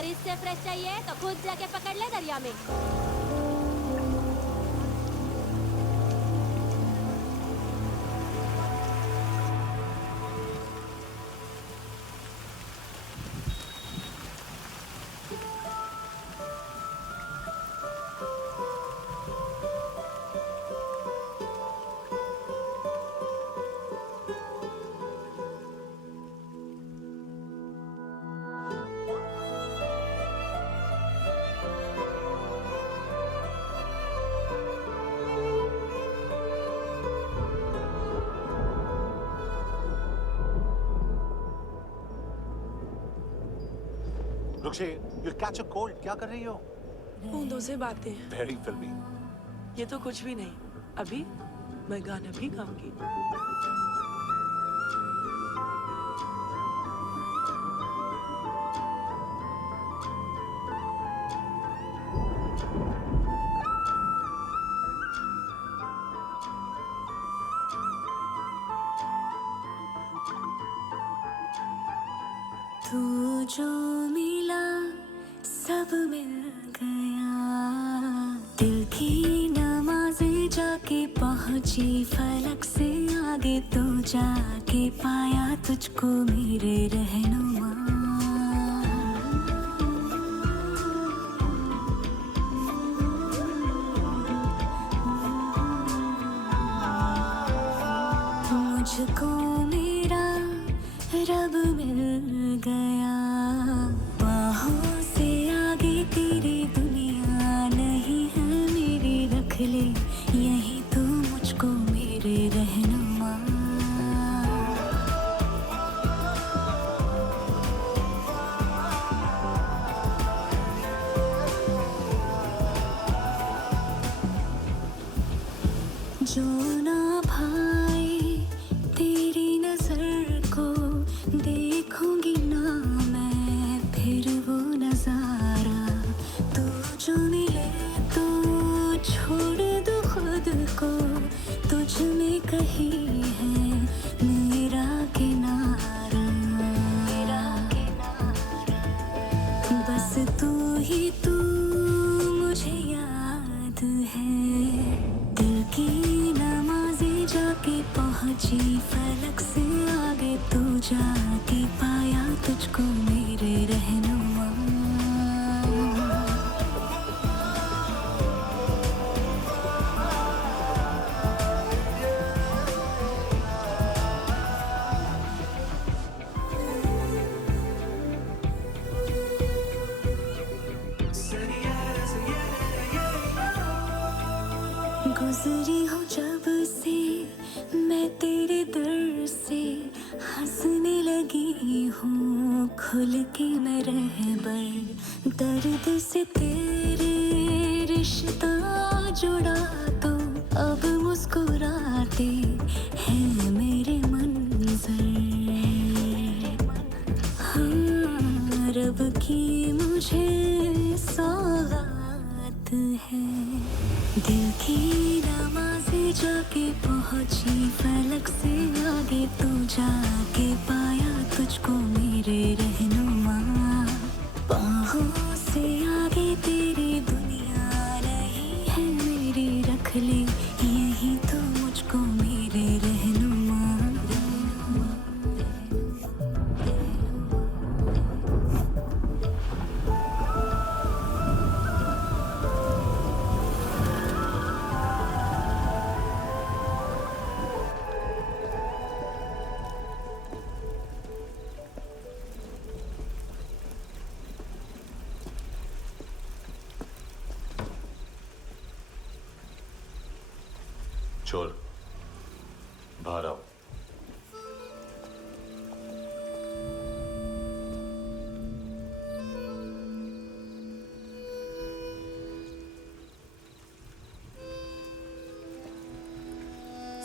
अगर इससे फ्रेश चाहिए तो खुद जाके पकड़ ले दरिया में। रुक्षे, you'll catch a cold. क्या कर रही हो? बूंदों से बातें। Very filmy. ये तो कुछ भी नहीं। अभी मैं गाना भी गाऊंगी। तू जो मिला सब मिल गया, दिल की नमाज़ें जाके पहुंची फलक से आगे, तो जाके पाया तुझको मेरे रहनुमा। मुझको मेरा रब मिल गया, बाहों से आगे तेरी दुनिया नहीं है मेरी, रख ले यही तू मुझको मेरे रहनुमा। जो ना भाई तेरी नजर को देखूंगी ना मैं फिर वो नजारा, तू जो मिले तो छोड़ दो खुद को, तुझ में कहीं है मेरा किनारा, मेरा किनारा। बस तू ही तू मुझे याद है, दिल की नमाज़ें जाके पहुंची फलक से आगे, तू जाके पाया तुझको मेरे रहनुमा। गुजरी हूँ जब से मैं तेरे दर से, हंसने लगी हूँ खुल के मैं रहबर, दर्द से तेरे रिश्ता जुड़ा तो अब मुस्कुराते हैं मेरे मंजर। हाँ, रब की मुझे सौगात है, दिल की नमाज़ें जाके पहुंची फलक से आगे, तू जाके पाया तुझको मेरे रहनुमा। बाहों से आगे तेरी दुनिया नहीं है मेरी, रख ले यही तू मुझको मेरे रहनुमा। चोर, बाहर आओ।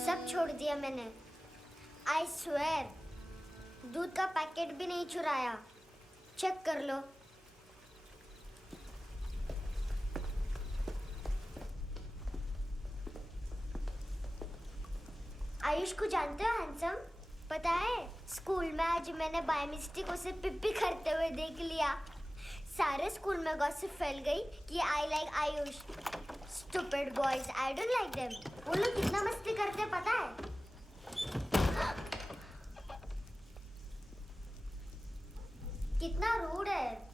सब छोड़ दिया मैंने, आई स्वेर। दूध का पैकेट भी नहीं चुराया, चेक कर लो। आयुष को जानते हो हैंडसम? पता है स्कूल में आज मैंने बाय मिस्टेक उसे पिप्पी करते हुए देख लिया। सारे स्कूल में गॉसिप फैल गई कि I like Ayush. Stupid boys, I don't like them. वो लोग कितना मस्ती करते पता है? कितना रूड है।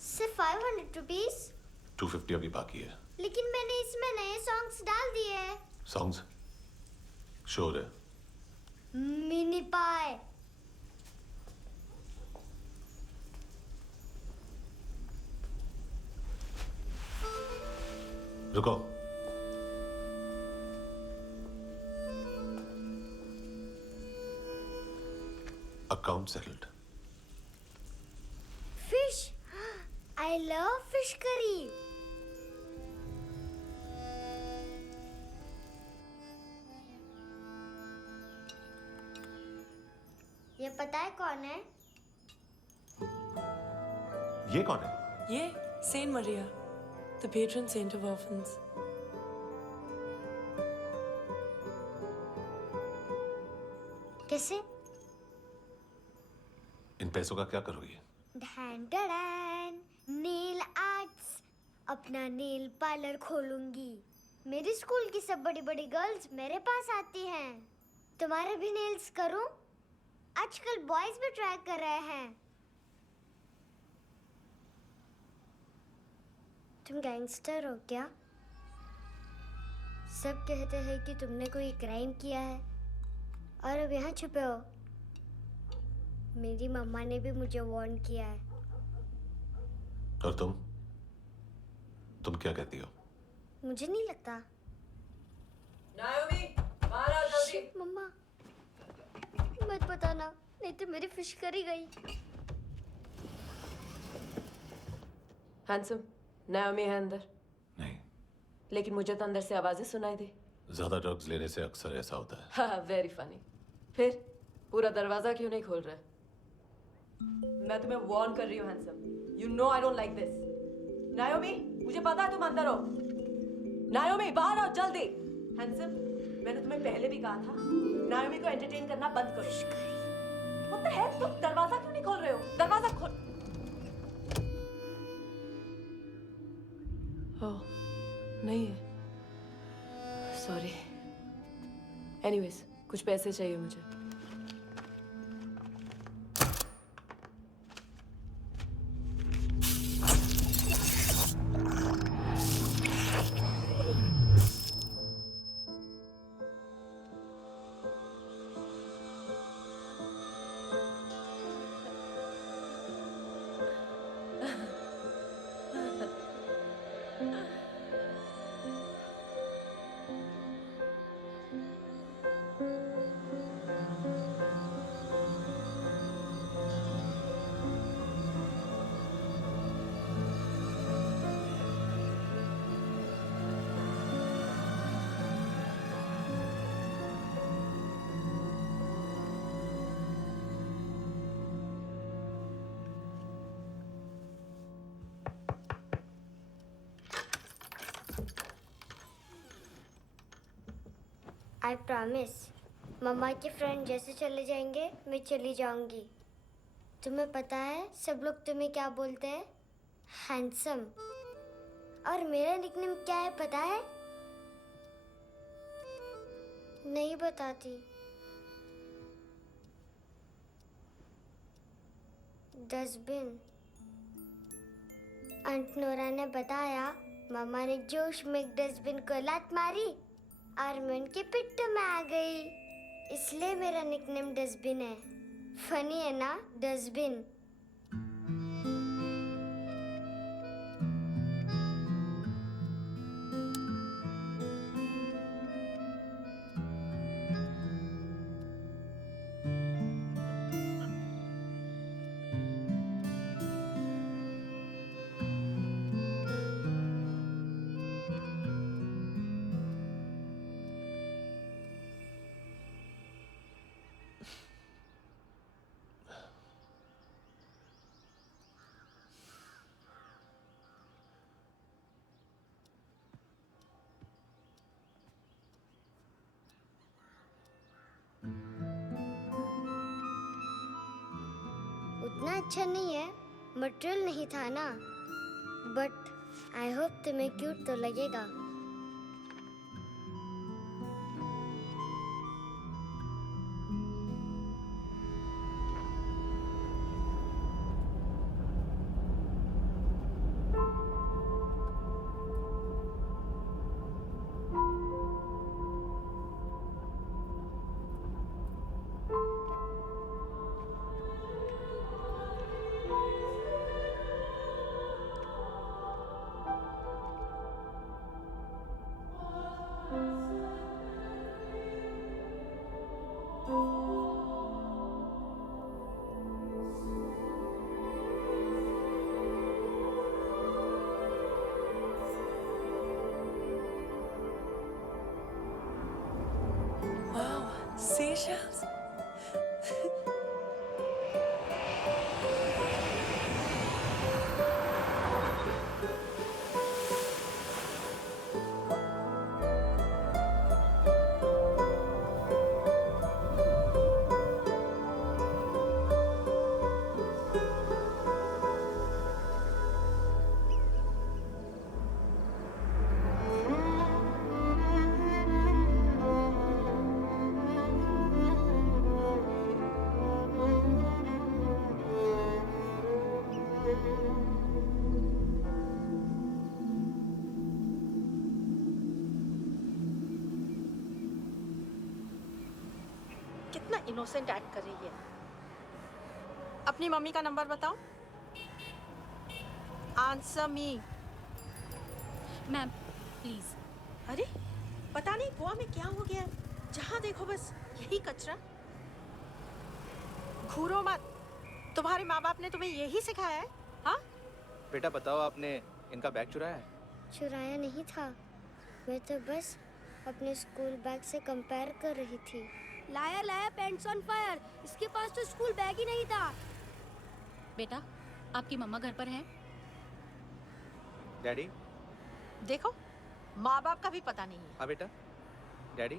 सिर्फ 500 रुपीज? 250 अभी बाकी है। लेकिन मैंने इसमें नए सॉन्ग्स डाल दिए हैं। सॉन्ग्स? श्योर है? मिनी पाए। रुको। Account settled. Fish, I love fish curry. ये पता है कौन है? ये कौन है? ये Saint Maria, the patron saint of orphans. कैसे? इन पैसों का क्या करोगी? ढैन ढैन, नेल आर्ट्स। अपना नेल पार्लर खोलूंगी। मेरे स्कूल की सब बड़ी बड़ी गर्ल्स मेरे पास आती हैं। तुम्हारे भी नेल्स करूं? आजकल बॉयज भी ट्राई कर रहे हैं। तुम गैंगस्टर हो क्या? सब कहते हैं कि तुमने कोई क्राइम किया है और अब यहाँ छुपे हो। मेरी मम्मा ने भी मुझे वार्न किया है। और तुम क्या कहती हो? मुझे नहीं लगता। नायोमी, बाहर आओ जल्दी। मम्मा, मत बताना, नहीं तो मेरी फिश करी गई। हैंडसम, नायोमी है अंदर। नहीं। लेकिन मुझे तो अंदर से आवाजें सुनाई दी। ज्यादा ड्रग्स लेने से अक्सर ऐसा होता है। हाँ, वेरी फनी। फिर पूरा दरवाजा क्यों नहीं खोल रहे? मैं तुम्हें वार्न कर रही हूँ handsome. You know I don't like this. नायोमी, मुझे पता है तुम अंदर हो। नायोमी, बाहर आओ जल्दी। हैंडसम, मैंने तुम्हें पहले भी कहा था नायोमी को एंटरटेन करना बंद करो। What the heck? तुम दरवाजा क्यों नहीं खोल रहे हो? दरवाजा खोल। ओह, नहीं है। सॉरी। एनीवेज, कुछ पैसे चाहिए मुझे। आई प्रॉमिस, मम्मा के फ्रेंड जैसे चले जाएंगे मैं चली जाऊंगी। तुम्हें पता है सब लोग तुम्हें क्या बोलते हैं? हैंडसम। और मेरा निकनेम क्या है पता है? नहीं बताती। डस्टबिन। आंट नोरा ने बताया मम्मा ने जोश में एक डस्टबिन को लात मारी और मैं उनके पिट्ठू में आ गई, इसलिए मेरा निकनेम डस्टबिन है। फनी है ना, डस्टबिन। इतना अच्छा नहीं है, मटेरियल नहीं था ना। बट आई होप तुम्हें क्यूट तो लगेगा। Wow, seashells. कितना इनोसेंट एक्ट कर रही है। अपनी मम्मी का नंबर बताओ। Answer me. Ma'am please. अरे पता नहीं गोवा में क्या हो गया, जहाँ देखो बस यही कचरा। घूरो मत, तुम्हारे माँ बाप ने तुम्हें यही सिखाया है? हाँ बेटा बताओ, आपने इनका बैग चुराया है? चुराया नहीं था, मैं तो बस अपने स्कूल बैग से कंपेयर कर रही थी। लाया लाया पेंट्स ऑन फायर, इसके पास तो स्कूल बैग ही नहीं था। बेटा आपकी मम्मा घर पर हैं? डैडी? देखो, माँ बाप का भी पता नहीं है। हाँ बेटा। डैडी?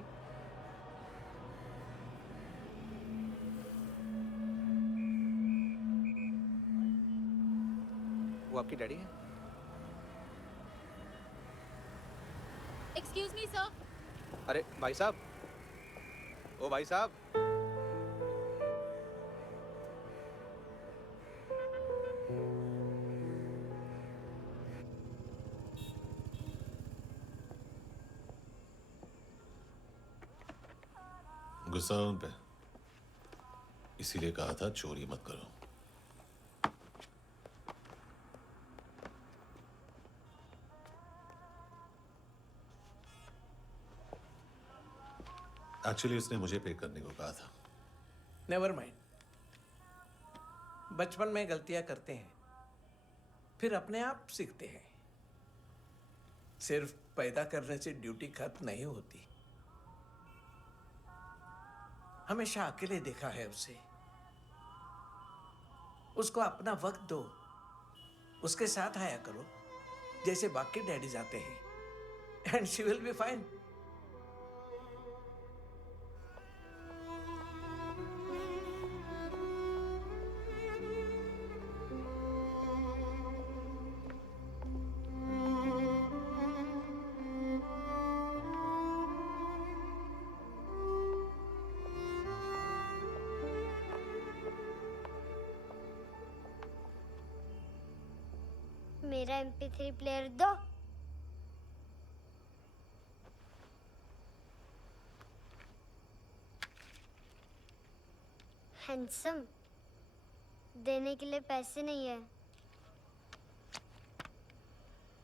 वो आपकी डैडी है? Excuse me sir. अरे भाई साहब, ओ भाई साहब। गुस्सा उन पे, इसीलिए कहा था चोरी मत करो। एक्चुअली उसने मुझे पे करने को कहा था। नेवर माइंड, बचपन में गलतियां करते हैं, फिर अपने आप सीखते हैं। सिर्फ पैदा करने से ड्यूटी खत्म नहीं होती। हमेशा अकेले देखा है उसे। उसको अपना वक्त दो, उसके साथ आया करो जैसे बाकी डैडी जाते हैं, and she will be fine. मेरा MP3 प्लेयर दो। हैंडसम, देने के लिए पैसे नहीं है,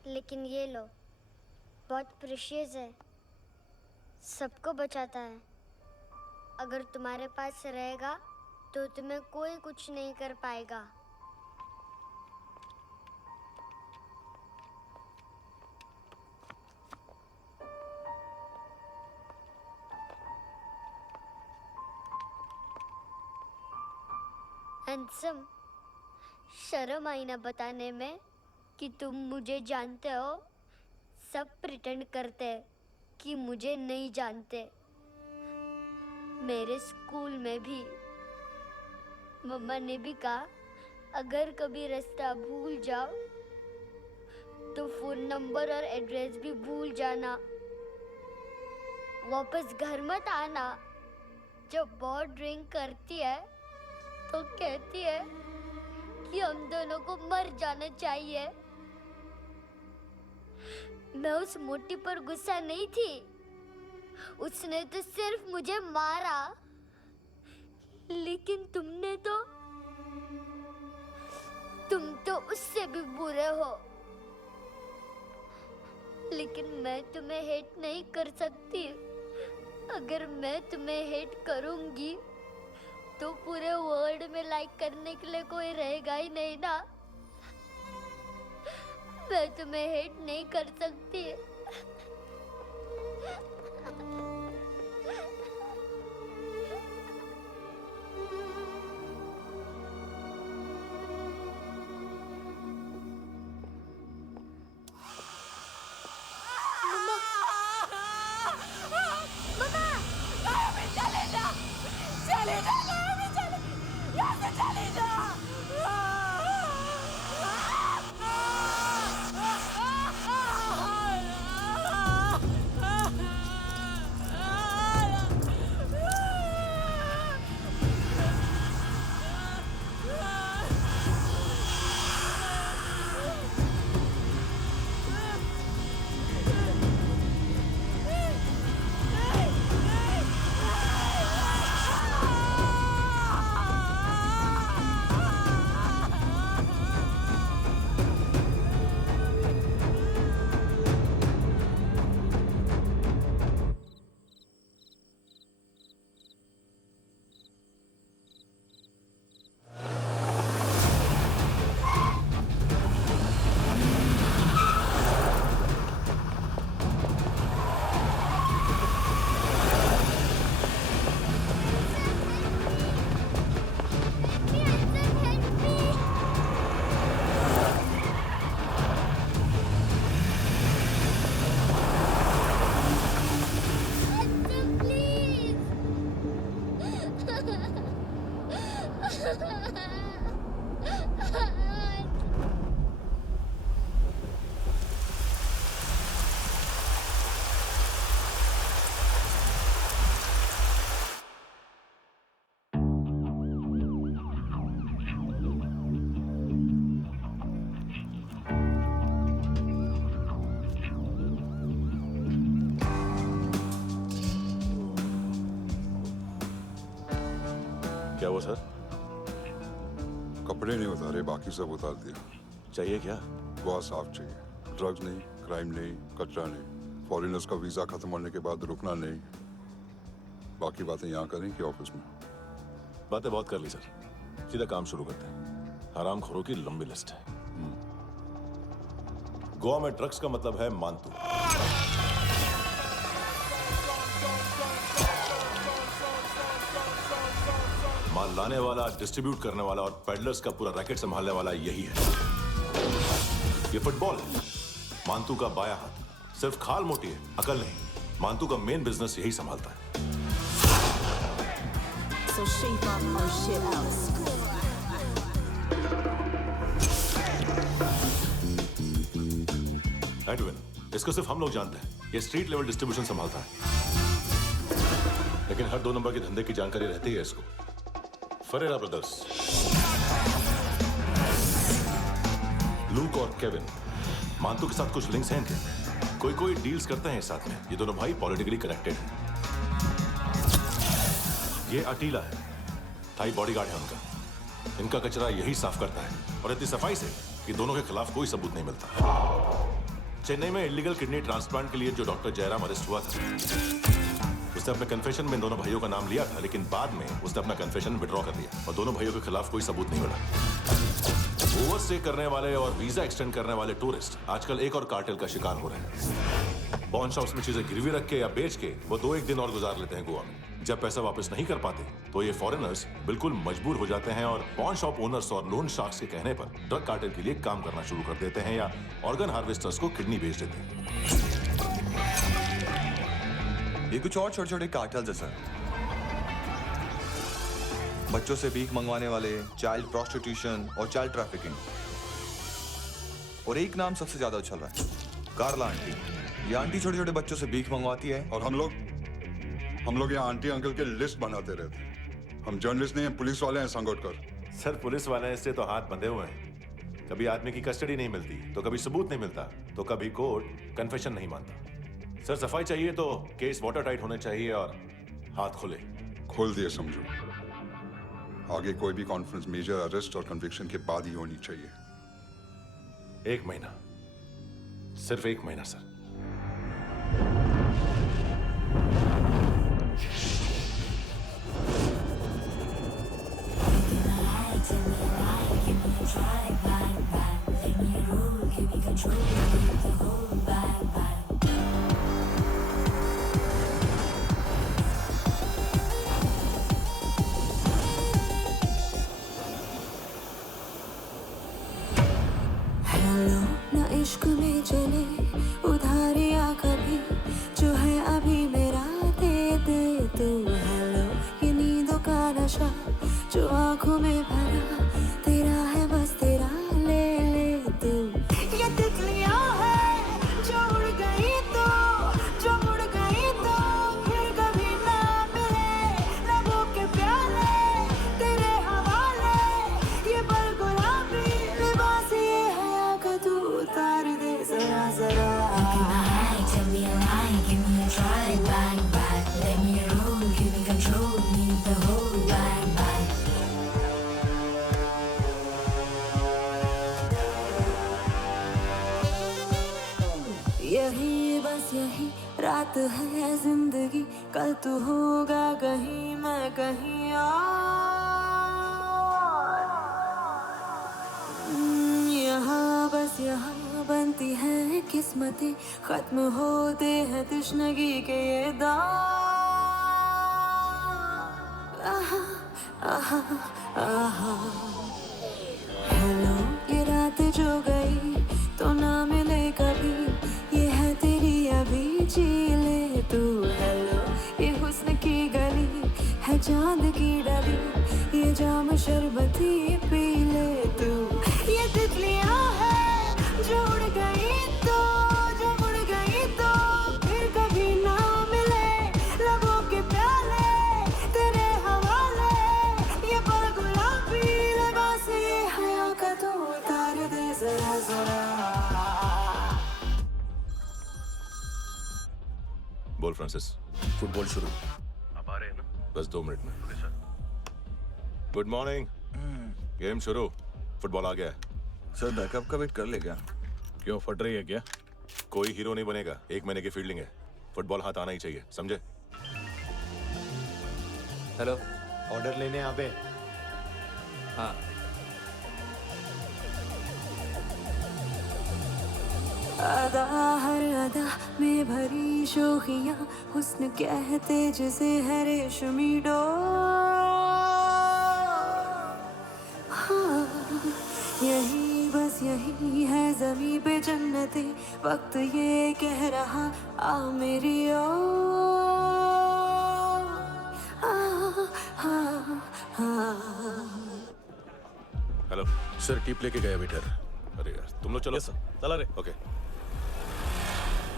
लेकिन ये लो, बहुत प्रेशियस है, सबको बचाता है। अगर तुम्हारे पास रहेगा तो तुम्हें कोई कुछ नहीं कर पाएगा। हैंडसम, शर्म आई ना बताने में कि तुम मुझे जानते हो। सब प्रिटेंड करते हैं कि मुझे नहीं जानते। मेरे स्कूल में भी मम्मा ने भी कहा अगर कभी रास्ता भूल जाओ तो फोन नंबर और एड्रेस भी भूल जाना। वापस घर मत आना। जब बहुत ड्रिंक करती है तो कहती है कि हम दोनों को मर जाना चाहिए। मैं उस मोटी पर गुस्सा नहीं थी, उसने तो सिर्फ मुझे मारा। लेकिन तुम तो उससे भी बुरे हो। लेकिन मैं तुम्हें हेट नहीं कर सकती। अगर मैं तुम्हें हेट करूंगी तो पूरे वर्ल्ड में लाइक करने के लिए कोई रहेगा ही नहीं ना। मैं तुम्हें हेट नहीं कर सकती। क्या हुआ सर? कपड़े नहीं उतारे, बाकी सब उतार दिया। चाहिए क्या? बहुत साफ चाहिए। ड्रग्स नहीं, क्राइम नहीं, कचरा नहीं। फॉरेनर्स का वीजा खत्म होने के बाद रुकना नहीं। बाकी बातें यहाँ करें कि ऑफिस में? बातें बहुत कर ली सर, सीधा काम शुरू करते हैं। हरामखोरों की लंबी लिस्ट है। गोवा में ड्रग्स का मतलब है मानतू। माल लाने वाला, डिस्ट्रीब्यूट करने वाला और पेडलर्स का पूरा रैकेट संभालने वाला यही है। ये फुटबॉल है, मानतू का बायां हाथ। सिर्फ खाल मोटी है, अकल नहीं। मानतू का मेन बिजनेस यही संभालता है। So shape up our shit out. Edwin, इसको सिर्फ हम लोग जानते हैं। ये स्ट्रीट लेवल डिस्ट्रीब्यूशन संभालता है, लेकिन हर 2 नंबर के धंधे की जानकारी रहती है इसको। फरेरा ब्रदर्स, लूक और केविन, मानतू के साथ कुछ लिंक्स हैं इनके। कोई डील्स करते हैं साथ में। ये दोनों भाई पॉलिटिकली कनेक्टेड हैं। ये अटीला है, थाई बॉडीगार्ड है उनका। इनका कचरा यही साफ करता है, और इतनी सफाई से कि दोनों के खिलाफ कोई सबूत नहीं मिलता। चेन्नई में इलीगल किडनी ट्रांसप्लांट के लिए जो डॉक्टर जयराम अरेस्ट हुआ था, उसने अपने कन्फेशन में दोनों भाइयों का नाम लिया था, लेकिन बाद में उसने अपना कन्फेशन विड्रॉ कर दिया और दोनों भाइयों के खिलाफ कोई सबूत नहीं मिला। ओवरस्टे करने वाले और वीजा एक्सटेंड करने वाले टूरिस्ट आजकल एक और कार्टेल का शिकार हो रहे हैं। पॉन शॉप्स में चीजें गिरवी रख के या बेच के वो 2-1 दिन और गुजार लेते हैं गोवा में। जब पैसा वापस नहीं कर पाते तो ये फॉरेनर्स बिल्कुल मजबूर हो जाते हैं और पॉन शॉप ओनर्स और लोन शार्क्स के कहने पर ड्रग कार्टेल के लिए काम करना शुरू कर देते हैं या ऑर्गन हार्वेस्टर्स को किडनी बेच देते हैं। ये कुछ और छोटे-छोटे कार्टेल्स है सर। बच्चों से भीख मंगवाने वाले, चाइल्ड प्रोस्टिट्यूशन और चाइल्ड ट्रैफिकिंग। और एक नाम सबसे ज्यादा उछल रहा है, कार्ला आंटी। ये आंटी छोटे छोटे बच्चों से भीख मंगवाती है। और हम लोग यहाँ आंटी अंकल के लिस्ट बनाते रहते हैं। हम जर्नलिस्ट नहीं हैं, पुलिस वाले हैं संगोटकर। सर पुलिस वाले हैं, इससे तो हाथ बंधे हुए हैं। कभी आदमी की कस्टडी नहीं मिलती, तो कभी सबूत नहीं मिलता, तो कभी कोर्ट कन्फेशन नहीं मानता। सर सफाई चाहिए तो केस वाटर टाइट होने चाहिए और हाथ खुले। खोल दिए समझो। आगे कोई भी कॉन्फ्रेंस मेजर अरेस्ट और कन्विक्शन के बाद ही होनी चाहिए। 1 महीना, सिर्फ 1 महीना सर। हेलो ना इश्क में चले उधारियाँ कभी, जो है अभी मेरा दे दे तू। हेलो ये नींदों का नशा जो आंखों में भरा, तेरा है बस तेरा, ले ले तू। ये तितलियाँ हैं जो उड़ गई तो, जो मुड़ गई तो फिर कभी ना मिले। लबों के प्याले तेरे हवाले, ये पल गुलाबी लिबास ये हया का तू उतार दे जरा जरा। Tell me a lie, give me a try, bang bang, let me roll, give me control, need the whole bang bang. यही बस यही रात है जिंदगी, कल तू होगा कहीं मैं कहीं और। यहाँ बस यहाँ बनती है किस्मतें, खत्म होते हैं तश्नगी के ये दाग। आहा आहा आहा। हेलो ये रात जो गई तो ना मिले कभी, ये है तेरी अभी, जी ले तू। हेलो ये हुस्न की गली है चांद की डली, ये जाम शरबती पी ले तू। ये तितलियाँ हैं जो उड़ गई तो, जो मुड़ गई तो फिर कभी ना मिले। लबों के प्याले तेरे हवाले, ये पल गुलाबी लिबास ये हया का तू उतार दे जरा जरा। बोल फ्रांसिस। फुटबॉल शुरू। आप आ रहे हैं ना? बस 2 मिनट में। Okay sir. Good morning. Game शुरू, फुटबॉल आ गया है। सर बैकअप का वेट कर ले क्या? क्यों फट रही है क्या? कोई हीरो नहीं बनेगा, 1 महीने की फील्डिंग है। फुटबॉल हाथ आना ही चाहिए, समझे? हेलो, ऑर्डर लेने आबे। हाँ। अदा हर अदा में भरी शोखियाँ, हुस्न कहते जिसे है रेशमी डोर। हाँ यही बस यही है ज़मीं पे जन्नते, वक्त ये कह रहा आ मेरी ओर। हेलो सर टिप लेके गया वेटर। अरे यार तुम लोग चलो। चला रे। ओके।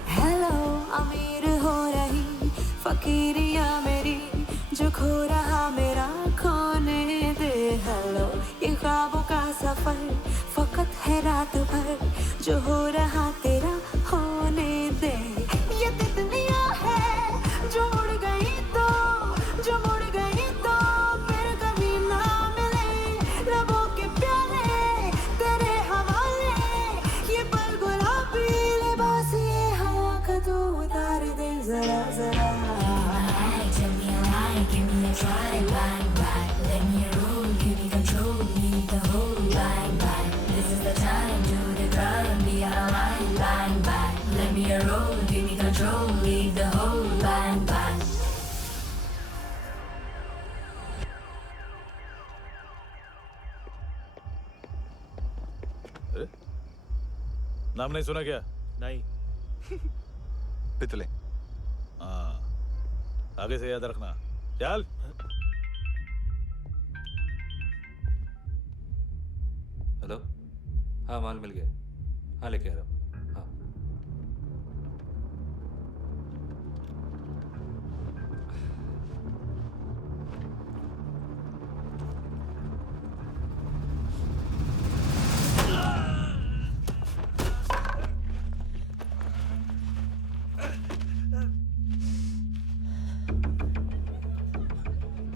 हेलो अमीर हो रही फकीरिया मेरी, जो खो रहा मेरा खोने दे। हेलो ये ख्वाबों का सफर फकत है रात भर, जो हो रहा तेरा होने दे। ये तितलियाँ हैं जो उड़ गई तो, जो मुड़ गई तो फिर कभी ना मिले। लबों के प्याले तेरे हवाले, ये पल गुलाबी लिबास ये हवा का तू उतार दे जरा जरा। Tell me a lie, give me a try, bang bang, let me roll, give me control, need the whole bang bang. This is the time, do the crime, be alive, bang bang, let me roll, give me control, need the whole bang bang. नाम नहीं सुना क्या? नहीं। पितले। हाँ आगे से याद रखना। चल। हाँ माल मिल गया। हाँ लेके आ रहा हूँ। हाँ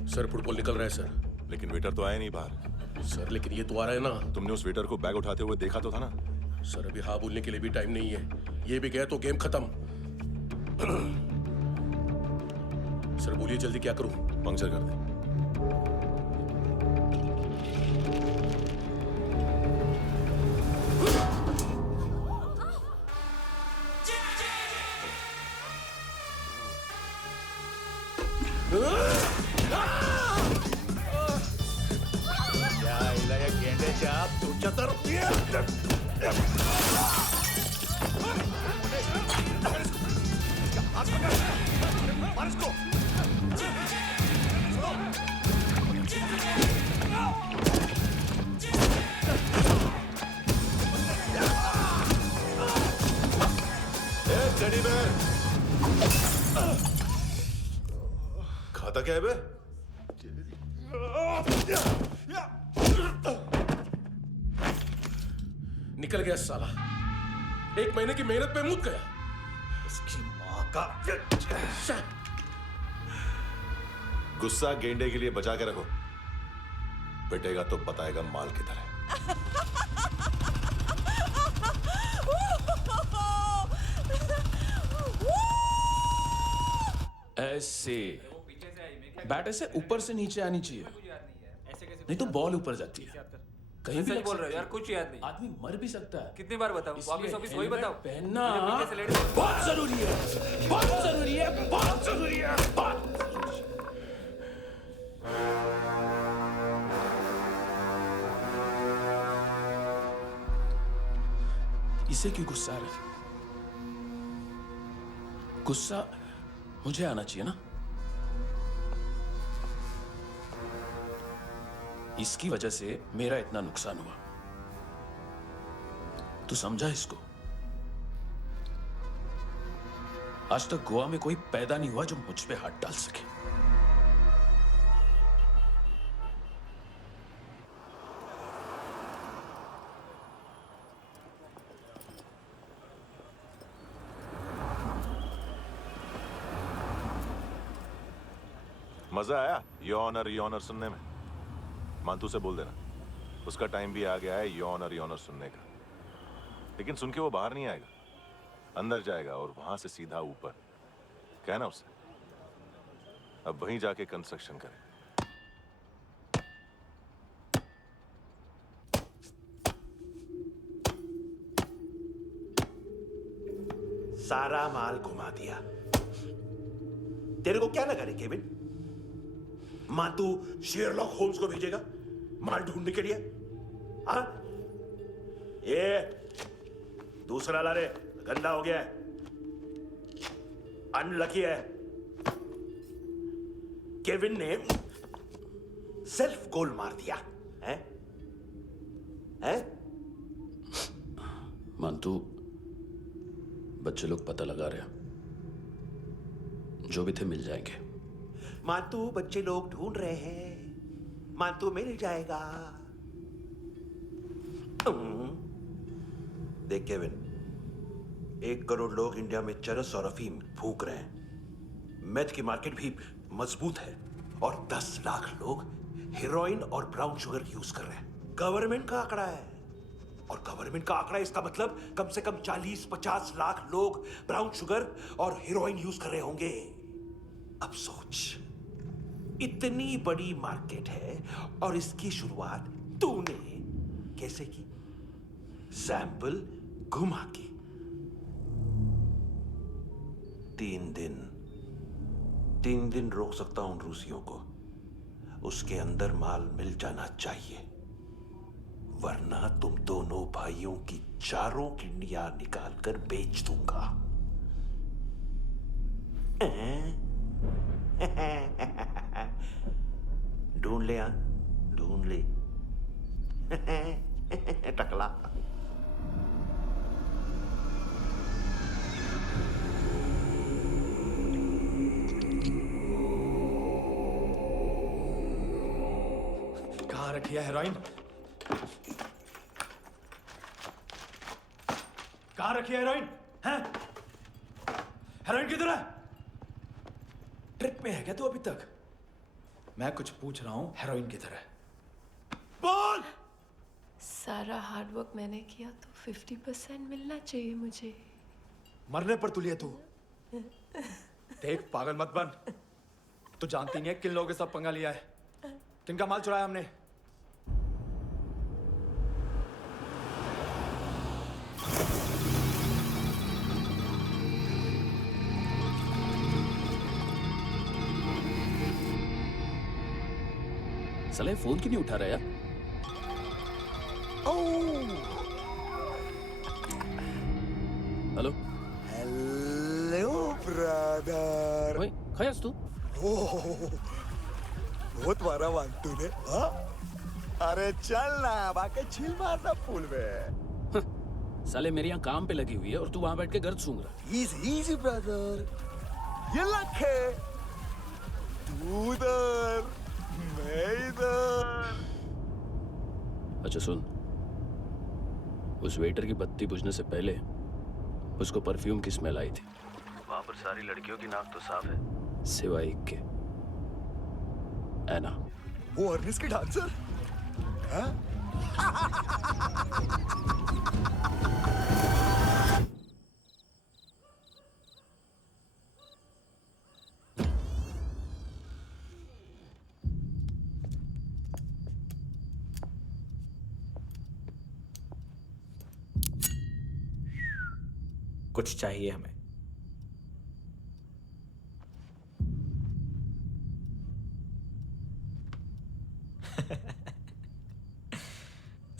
सर फुटबॉल निकल रहा है सर। लेकिन वेटर तो आया नहीं बाहर। सर लेकिन ये तो आ रहा है ना। तुमने उस वेटर को बैग उठाते हुए देखा तो था ना। सर अभी हाँ बोलने के लिए भी टाइम नहीं है। ये भी गया तो गेम खत्म। सर बोलिए जल्दी क्या करूं? पंक्चर कर दे। खाता क्या है बे? निकल गया साला। 1 महीने की मेहनत पे मुक गया। इसकी माँ का गुस्सा गेंडे के लिए बचा के रखो। पिटेगा तो बताएगा माल किधर है। ऐसे बैट ऐसे ऊपर से नीचे आनी चाहिए, नहीं तो बॉल ऊपर जाती है। कहीं भी बोल रहे हो यार, कुछ याद नहीं। आदमी मर भी सकता है। कितनी बार बताऊं? वापिस वापिस वही बताओ। पहनना बहुत जरूरी है, बहुत जरूरी है, बहुत जरूरी है, बहुत जरूरी है। इसे क्यों गुस्सा आ रहा है? गुस्सा मुझे आना चाहिए ना। इसकी वजह से मेरा इतना नुकसान हुआ। तू समझा इसको? आज तक गोवा में कोई पैदा नहीं हुआ जो मुझ पे हाथ डाल सके। मजा आया यॉनर सुनने में? मानतू से बोल देना उसका टाइम भी आ गया है यॉनर सुनने का। लेकिन सुन के वो बाहर नहीं आएगा, अंदर जाएगा और वहां से सीधा ऊपर। कहना उसे अब वहीं जाके कंस्ट्रक्शन करे। सारा माल घुमा दिया। तेरे को क्या लगा रे केविन? मां तू शेरलॉक होम्स को भेजेगा माल ढूंढने के लिए? हाँ? ये दूसरा ला रे, गंदा हो गया है, अनलकी है। केविन ने सेल्फ गोल मार दिया है? है? मानतू बच्चे लोग पता लगा रहे हैं, जो भी थे मिल जाएंगे। मांतू बच्चे लोग ढूंढ रहे हैं, मांतू मिल जाएगा। देख केविन, 1 करोड़ लोग इंडिया में चरस और अफीम फूंक रहे हैं। मेथ की मार्केट भी मजबूत है और 10 लाख लोग हेरोइन और ब्राउन शुगर यूज कर रहे हैं। गवर्नमेंट का आंकड़ा है, और गवर्नमेंट का आंकड़ा इसका मतलब कम से कम 40-50 लाख लोग ब्राउन शुगर और हेरोइन यूज कर रहे होंगे। अब सोच, इतनी बड़ी मार्केट है और इसकी शुरुआत तूने कैसे की? सैंपल घुमा के। 3 दिन रोक सकता हूं रूसियों को, उसके अंदर माल मिल जाना चाहिए, वरना तुम दोनों भाइयों की 4 किडनियां निकाल कर बेच दूंगा। ढूंढ ले, ढूंढ ले। टकला। रखी है हेरोइन? कहाँ रखी है हेरोइन? हैं? हेरोइन किधर है? ट्रिप में है क्या तू अभी तक? मैं कुछ पूछ रहा हूँ, हेरोइन किधर है? बोल! सारा हार्डवर्क मैंने किया तो 50% मिलना चाहिए मुझे। मरने पर तुलिए तू। देख पागल मत बन। तू जानती नहीं है किन लोगों के साथ पंगा लिया है। किनका माल चुराया हमने। साले फोन क्यों नहीं उठा रहा यार? Hello hello brother. ओए खयास तू? बहुत मारा वांटू ने। हाँ? अरे चल ना, बाकी चिल मारना पूल में। साले मेरे यहाँ काम पे लगी हुई है और तू वहां बैठ के गर्द सूंघ रहा। Easy brother. ये लक है। तू उधर, मैं इधर। अच्छा सुन, उस वेटर की बत्ती बुझने से पहले उसको परफ्यूम की स्मेल आई थी। वहां पर सारी लड़कियों की नाक तो साफ है, सिवाय एक के, एना। वो अर्निस की डांसर? हाँ? कुछ चाहिए हमें।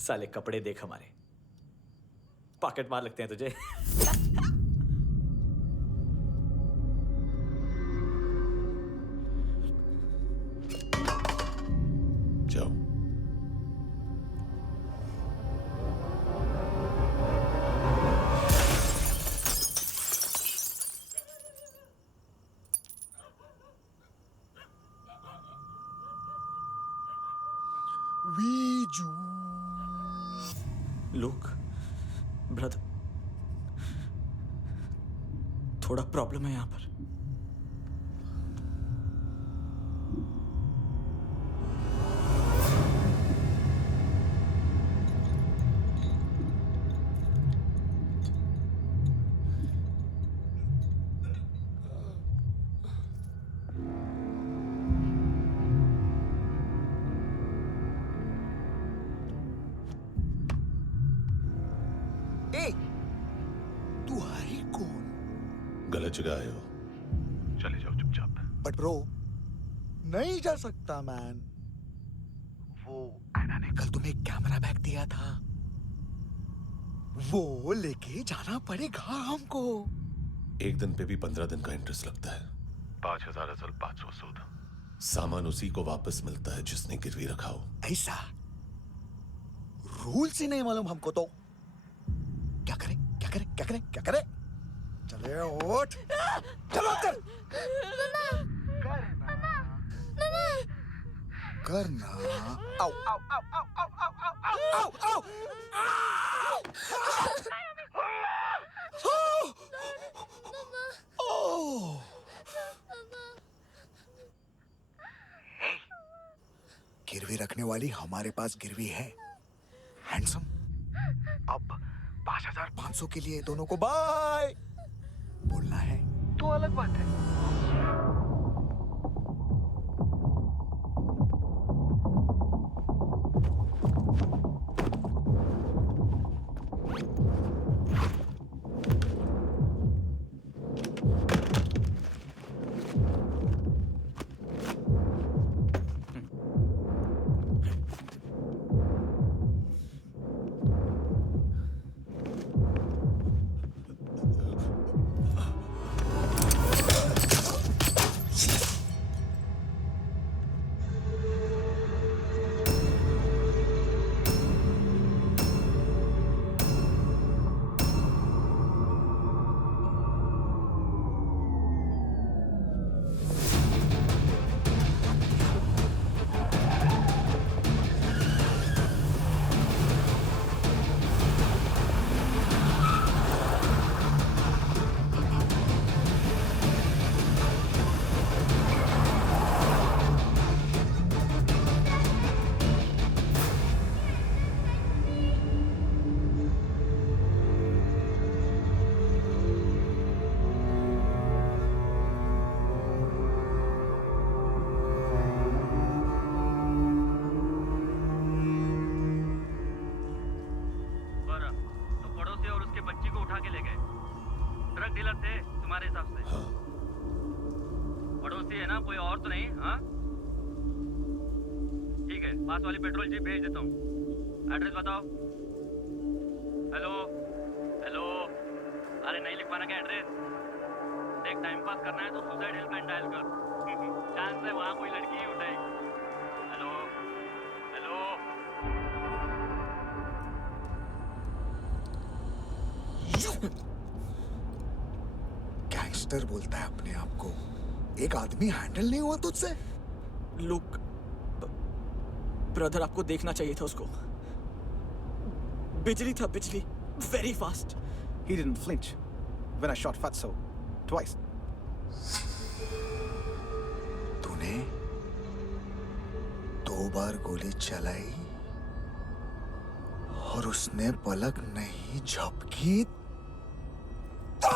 साले कपड़े देख हमारे, पॉकेट मार लगते हैं तुझे। जाओ। लुक ब्रदर, थोड़ा प्रॉब्लम है यहाँ पर। तू है कौन? गलत जगह आए हो, चले जाओ चुपचाप। बट ब्रो, नहीं जा सकता मैन। वो एना ने कल तुम्हें कैमरा बैग दिया था, वो लेके जाना पड़ेगा हमको। एक दिन पे भी 15 दिन का इंटरेस्ट लगता है। 5,000 असल 500 सूद। सामान उसी को वापस मिलता है जिसने गिरवी रखा हो। ऐसा रूल्स ही नहीं मालूम हमको तो। क्या करें क्या करें क्या करें क्या करें? चले उठ, चलो कर करना। आओ आओ आओ आओ आओ आओ आओ आओ आओ। गिरवी रखने वाली हमारे पास गिरवी है। हैंडसम, अब 5,500 के लिए दोनों को बाय बोलना है तो अलग बात है। गलत थे तुम्हारे हिसाब से? हाँ। पड़ोसी है ना, कोई और तो नहीं? हाँ ठीक है, पास वाली पेट्रोल जीप भेज देता हूँ। एड्रेस बताओ। हेलो हेलो, अरे नहीं लिख पाना क्या एड्रेस? देख, टाइम पास करना है तो सुसाइड हेल्पलाइन डायल कर। चांस है वहाँ कोई लड़की ही उठाएगी। Hello hello. गैंगस्टर बोलता है अपने आप को। एक आदमी हैंडल नहीं हुआ तुझसे? लुक ब्रदर, आपको देखना चाहिए था उसको। बिजली था, बिजली, very fast. He didn't flinch when I shot Fatso twice. तूने 2 बार गोली चलाई और उसने पलक नहीं झपकी तो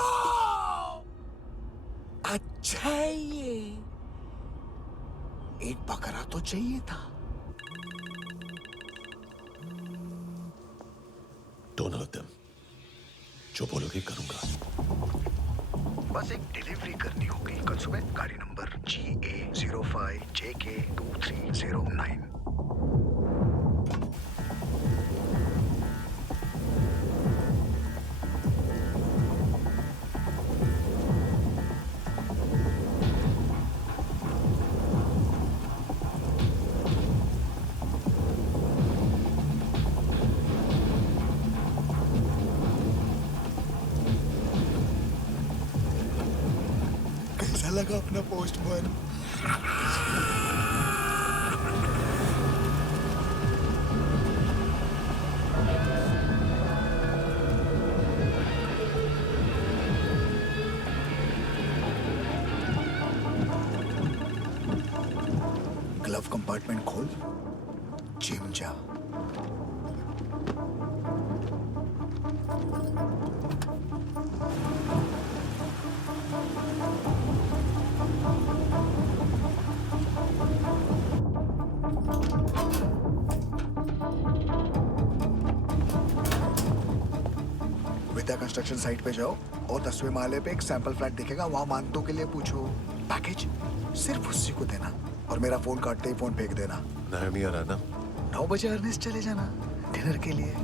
अच्छा है ये। एक बकरा तो चाहिए था। Don't hurt them. जो बोलोगे करूंगा। बस एक डिलीवरी करनी होगी कल सुबह। गाड़ी नंबर GA05JK2309। कैसा लगा अपना पोस्टमैन? ग्लव कंपार्टमेंट खोल, जिम जा। विद्या कंस्ट्रक्शन साइट पे जाओ और 10वें माले पे एक सैंपल फ्लैट दिखेगा, वहां मानतों के लिए पूछो। पैकेज सिर्फ उसी को देना और मेरा फोन काटते ही फोन फेंक देना। नायमी आ रहा ना? 9 बजे अर्नेस्ट चले जाना डिनर के लिए।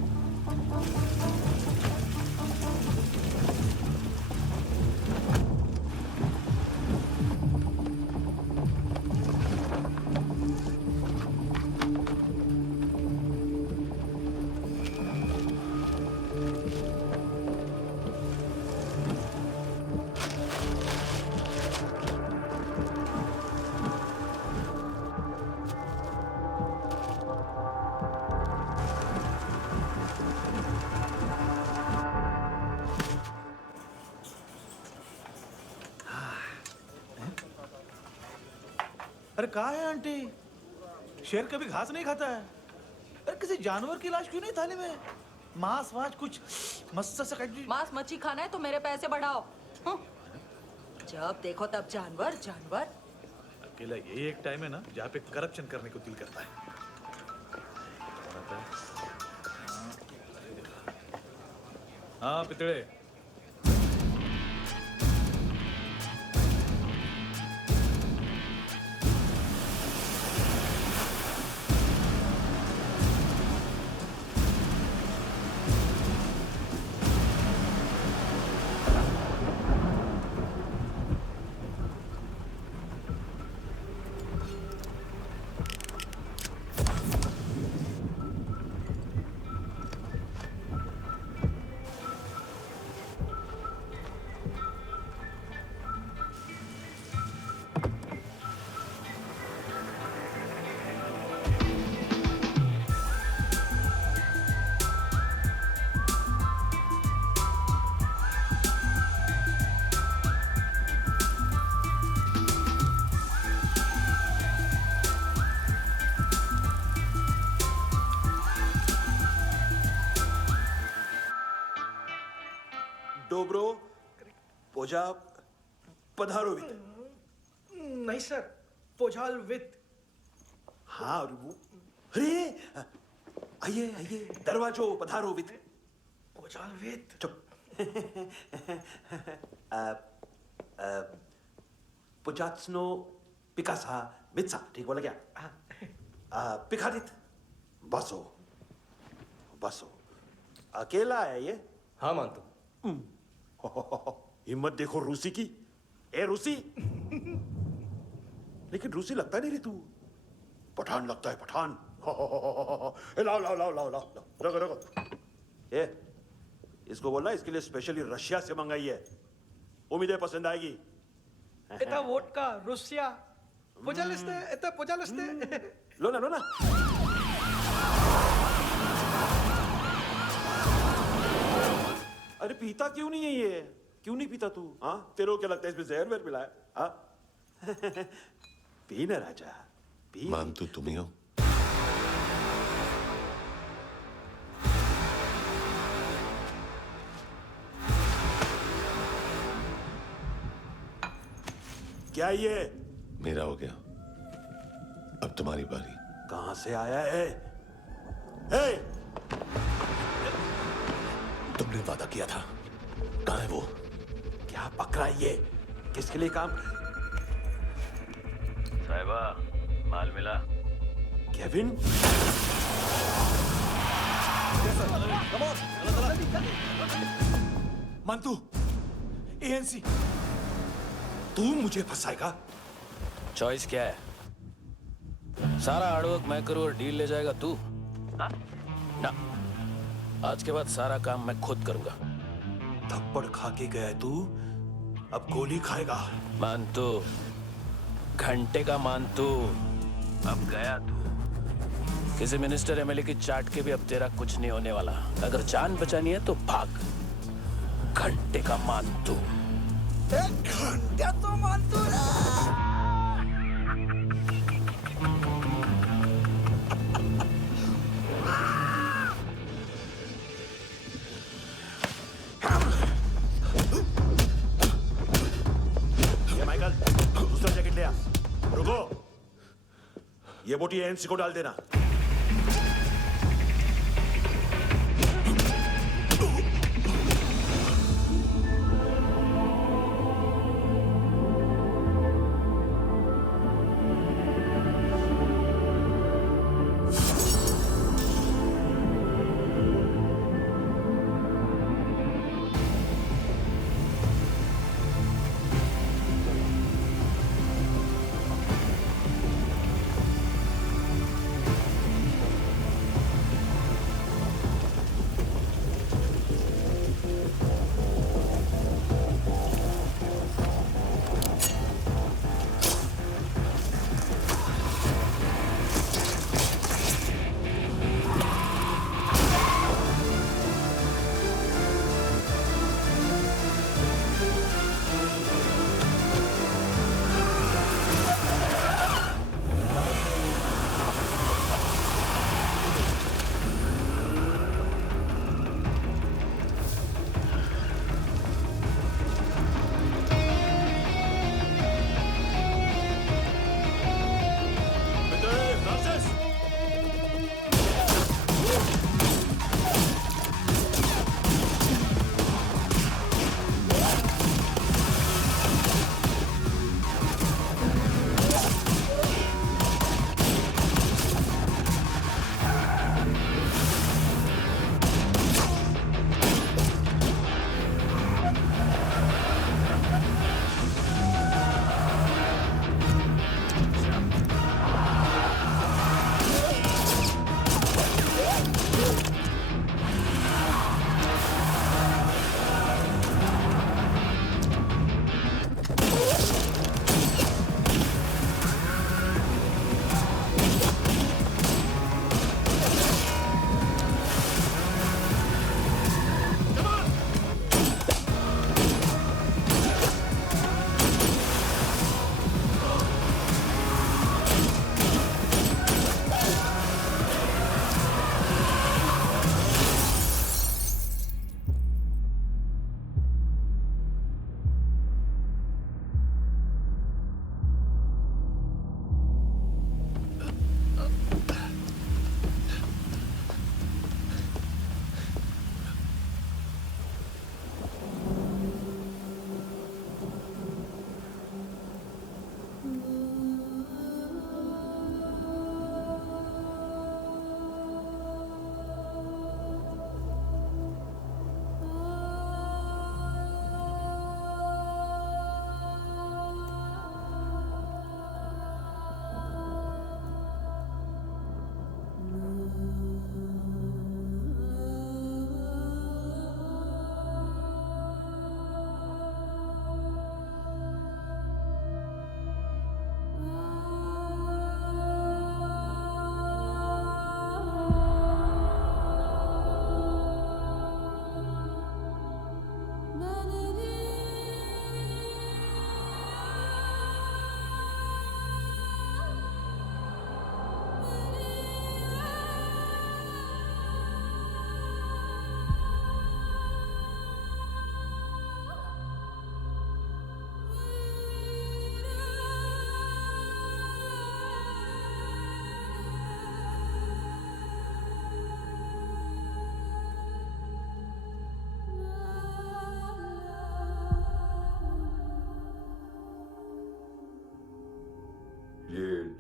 अरे कहाँ है आंटी? शेर कभी घास नहीं खाता है। अरे किसी जानवर की लाश क्यों नहीं थाली में? मांस वास कुछ मस्त सा मांस मच्छी खाना है तो मेरे पैसे बढ़ाओ। जब देखो तब जानवर जानवर। अकेला यही एक टाइम है ना जहाँ पे करप्शन करने को दिल करता है। हाँ पितड़े। डोब्रो पोजा पधारोवित। नहीं सर, पोझाल विथ। हाँ और वो, अरे आइए आइए, दरवाजो पधारोवित। पोझाल विथ। चुप। पुचात्सनो पिकासा मित्सा ठीक बोला क्या? पिखादित बसो बसो। अकेला है ये? हाँ मानतो। हिम्मत देखो रूसी की। ए रूसी, लेकिन रूसी लगता नहीं रे तू, पठान लगता है पठान। लाओ लाओ लाओ लाओ लाओ रगो रगो। ए इसको बोलना इसके लिए स्पेशली रशिया से मंगाई है, उम्मीद है पसंद आएगी। एता वोडका रुसिया पोजालिस्ते एता पोजालिस्ते। लो ना लो ना। अरे पीता क्यों नहीं है ये? क्यों नहीं पीता तू? हाँ तेरे को क्या लगता है इसमें जहर वहर मिला है? हाँ पी ना राजा पी। मान तू तुम ही हो। क्या ये? मेरा हो गया, अब तुम्हारी बारी। कहां से आया है? हे! तुमने वादा किया था, कहां है वो? क्या पकड़ा ये? किसके लिए काम? साहिबा माल मिला? केविन? मंतू, एएनसी। तू मुझे फंसाएगा? चॉइस क्या है? सारा हार्डवर्क मैं करूं और डील ले जाएगा तू? ना, आज के बाद सारा काम मैं खुद करूंगा। थप्पड़ खा के गया तू, अब गोली खाएगा। मानतू, घंटे का मानतू, अब गया तू। किसी मिनिस्टर एमएलए की चाट के भी अब तेरा कुछ नहीं होने वाला। अगर जान बचानी है तो भाग। घंटे का मानतू। घंटे तो मानतू ना। माइकल, दूसरा जैकेट ले आ। रुको, ये बोटी एएनसी को डाल देना।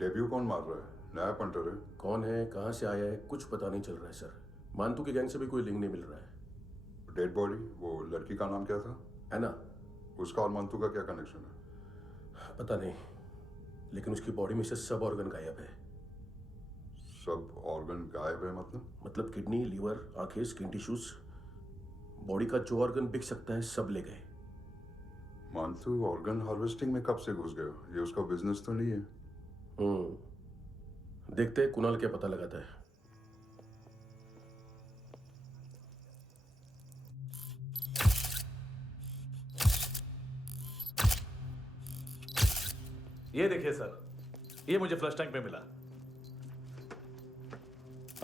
डेब्यू कौन मार रहा है? नया पंटर है। कौन है, कहाँ से आया है, कुछ पता नहीं चल रहा है सर। मानतू की गैंग से भी कोई लिंक नहीं मिल रहा है। डेड बॉडी, वो लड़की का नाम क्या था? है ना? उसका और मानतू का क्या कनेक्शन है? पता नहीं, लेकिन उसकी बॉडी में से सब ऑर्गन गायब है। सब ऑर्गन गायब है मतलब किडनी, लीवर, आंखें, स्किन टिश्यूज, बॉडी का जो ऑर्गन बिक सकता है सब ले गए। मानतू ऑर्गन हार्वेस्टिंग में कब से घुस गए? ये उसका बिजनेस तो नहीं है? देखते हैं कुणाल क्या पता लगाता है। ये देखिए सर, ये मुझे फ्लश टैंक में मिला।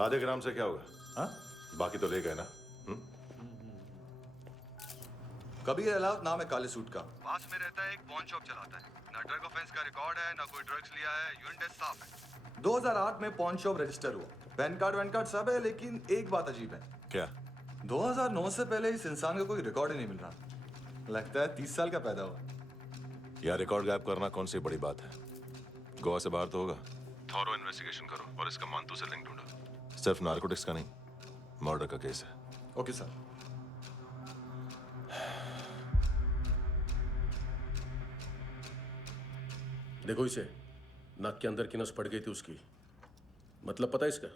आधे ग्राम से क्या होगा? हाँ? बाकी तो ले गए ना? कबीर अलाउद नाम है काले सूट का, पास में रहता है, एक पॉन शॉप चलाता है। ना ड्रग ऑफेंस का रिकॉर्ड है, ना कोई ड्रग्स लिया है, यूरिन टेस्ट साफ है। 2008 में पॉन शॉप रजिस्टर हुआ, पैन कार्ड सब है, लेकिन एक बात अजीब है। क्या? 2009 से पहले इस इंसान का कोई रिकॉर्ड ही नहीं मिल रहा। लगता है 30 साल का पैदा हुआ। यार रिकॉर्ड गायब करना कौन सी बड़ी बात है? गोवा से बाहर तो होगा। थॉरो इन्वेस्टिगेशन करो और इसका मानतू से लिंक ढूंढो। सिर्फ नारकोटिक्स का नहीं, मर्डर का केस है। Okay sir. देखो इसे, नाक के अंदर की नस पड़ गई थी उसकी। मतलब पता है इसका?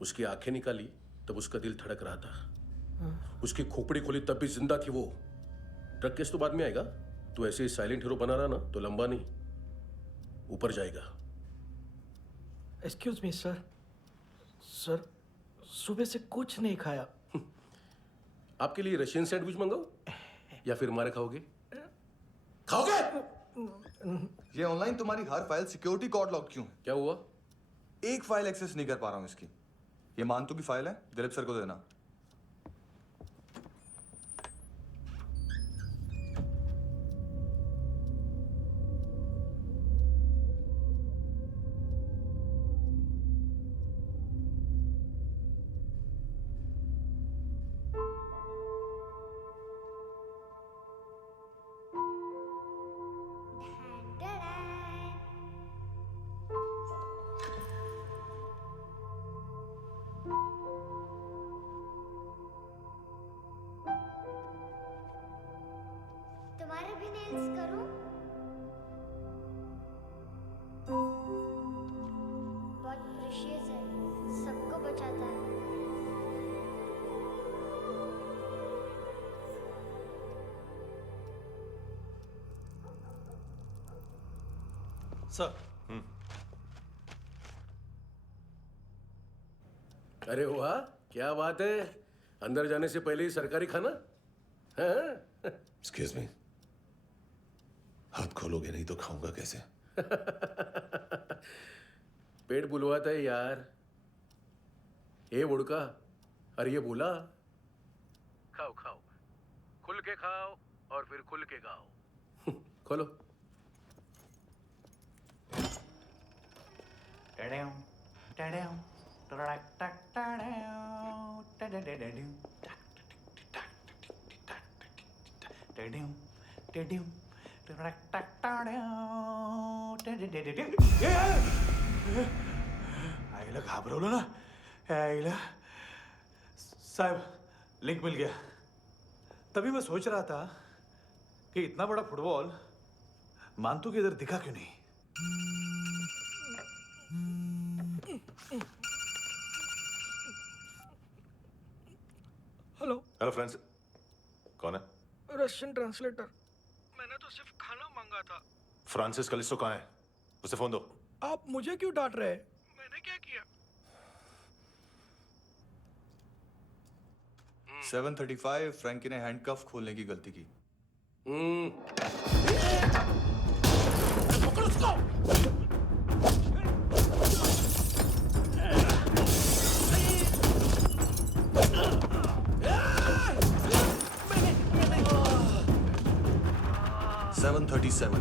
उसकी आंखें निकाली तब उसका दिल धड़क रहा था। उसकी खोपड़ी खोली तब भी जिंदा थी वो। ड्रग केस तो बाद में आएगा। तो ऐसे ही साइलेंट हीरो बना रहा ना तो लंबा नहीं, ऊपर जाएगा। एक्सक्यूज मी सर, सर सुबह से कुछ नहीं खाया। आपके लिए रशियन सैंडविच मंगाओ या फिर हमारे खाओगे? खाओगे? ये ऑनलाइन तुम्हारी हर फाइल सिक्योरिटी कोड लॉक क्यों है? क्या हुआ? एक फाइल एक्सेस नहीं कर पा रहा हूं इसकी। ये मानतू की फाइल है, दिलीप सर को देना। तुम्हारे भी नेल्स करूं? बहुत प्रेशियस है, सबको बचाता है। सर। अरे वाह, क्या बात है। अंदर जाने से पहले ही सरकारी खाना। एक्सक्यूज मी, हाथ खोलोगे नहीं तो खाऊंगा कैसे? पेट बुलवाता है यार। ए बुड़का, अरे ये बोला। खाओ खाओ, खुल के खाओ और फिर खुल के गाओ। खोलो। आईला घाबरवलं ना? आईला साहब, लिंक मिल गया। तभी मैं सोच रहा था कि इतना बड़ा फुटबॉल मानतू के इधर दिखा क्यों नहीं? हेलो। हेलो फ्रेंड्स, कौन है? Russian translator. मैंने तो सिर्फ खाना मांगा था। फ्रांसिस कलिस्टो कहाँ है? उसे फोन दो। आप मुझे क्यों डांट रहे हैं? मैंने क्या किया? 735 फ्रैंकी ने हैंडकफ खोलने की गलती की। पकड़ो उसको। 737।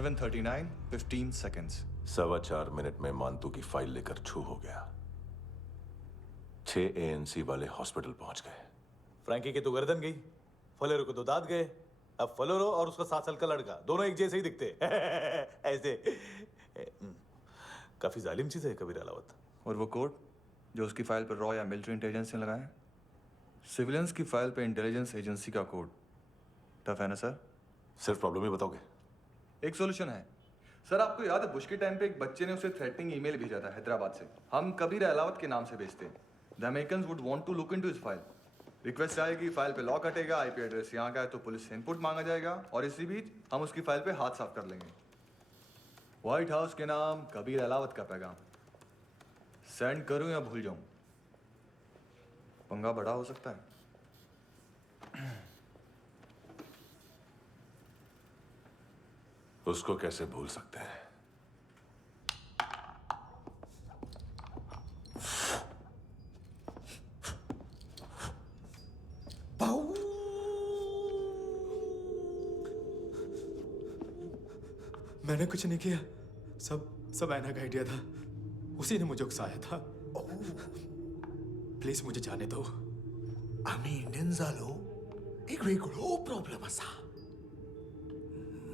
7:39, 15 seconds. 4.25 मिनट में मानतू की फाइल लेकर छू हो गया। 6 ANC वाले हॉस्पिटल पहुंच गए। फ्रैंकी की तो गर्दन गई, फलेरो को तो दांत गए। अब फलेरो और उसका 7 साल का लड़का दोनों एक जैसे ही दिखते ऐसे। काफी जालिम चीज है कबीर अलावत। और वो कोड जो उसकी फाइल पर रॉ या मिलिट्री इंटेलिजेंस ने लगाया, सिविलियंस की फाइल पे इंटेलिजेंस एजेंसी का कोड। टफ है ना सर? सिर्फ प्रॉब्लम ही बताओगे? एक सॉल्यूशन है सर। आपको याद है बुश के टाइम पे एक बच्चे ने उसे थ्रेटनिंग ईमेल भेजा था हैदराबाद से। हम कबीर अलावत के नाम से भेजते हैं। The Americans would want to look into his file. Request आएगी, फाइल पे लॉक हटेगा, आईपी एड्रेस यहाँ का है तो पुलिस से इनपुट मांगा जाएगा और इसी बीच हम उसकी फाइल पे हाथ साफ कर लेंगे। व्हाइट हाउस के नाम कबीर अलावत का पैगाम। सेंड करूं या भूल जाऊं? पंगा बड़ा हो सकता है। उसको कैसे भूल सकते हैं? मैंने कुछ नहीं किया, सब ऐना का आइडिया था। उसी ने मुझे उकसाया था। प्लीज मुझे जाने दो। आम्ही इंडियन झालो एक वेगळो प्रॉब्लेम असा,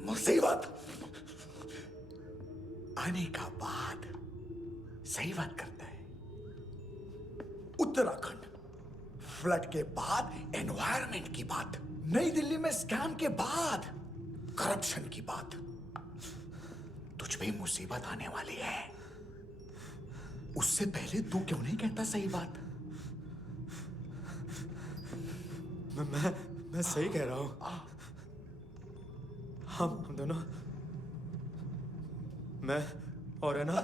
मुसीबत आने का बाद सही बात करता है। उत्तराखंड फ्लड के बाद एनवायरनमेंट की बात, नई दिल्ली में स्कैम के बाद करप्शन की बात। तुझ पे मुसीबत आने वाली है, उससे पहले तू क्यों नहीं कहता सही बात? मैं सही कह रहा हूं। हम दोनों, मैं और है ना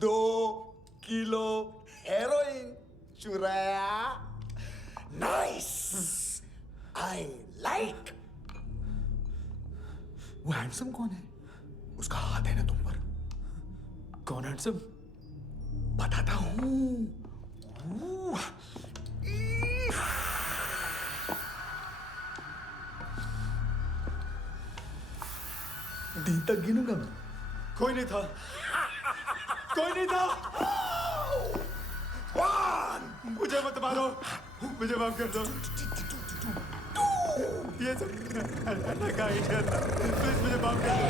2 किलो हेरोइन चुराया। Nice, I like. वो हैंडसम कौन है? उसका हाथ है ना तुम पर? कौन हैंडसम? बताता हूं। दिन तक गिनूंगा मैं। कोई नहीं था, कोई नहीं था। मुझे मत मारो, मुझे माफ कर दो। ये सब ऐना का आइडिया था। प्लीज मुझे माफ कर दो।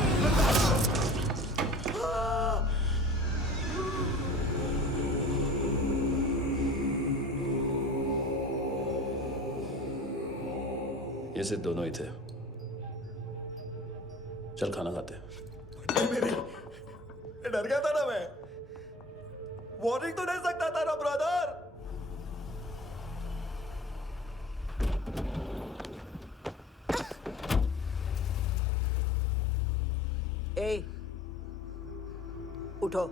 ये सिर्फ दोनों ही थे। चल खाना खाते हैं। डर गया था ना मैं। वार्निंग तो दे सकता था ना ब्रदर। ए, उठो।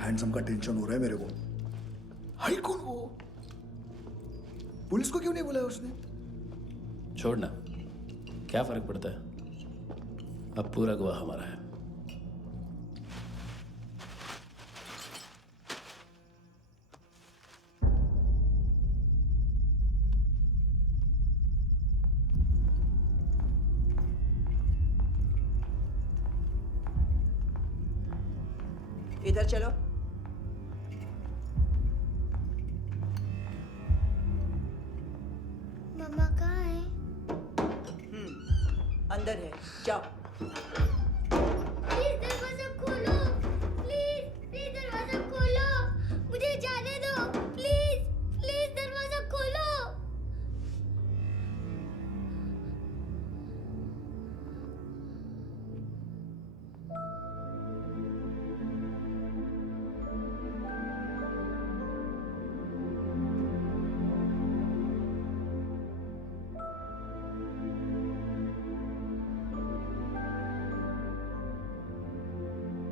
हैंडसम का टेंशन हो रहा है मेरे को। हाई कौन वो? पुलिस को क्यों नहीं बुलाया उसने? छोड़ना, क्या फर्क पड़ता है? अब पूरा गवाह हमारा है। इधर चलो। मम्मा कहाँ है? अंदर है, जाओ। प्लीज दरवाजा खोलो, प्लीज दरवाजा खोलो, मुझे जाने दो, प्लीज दरवाजा खोलो।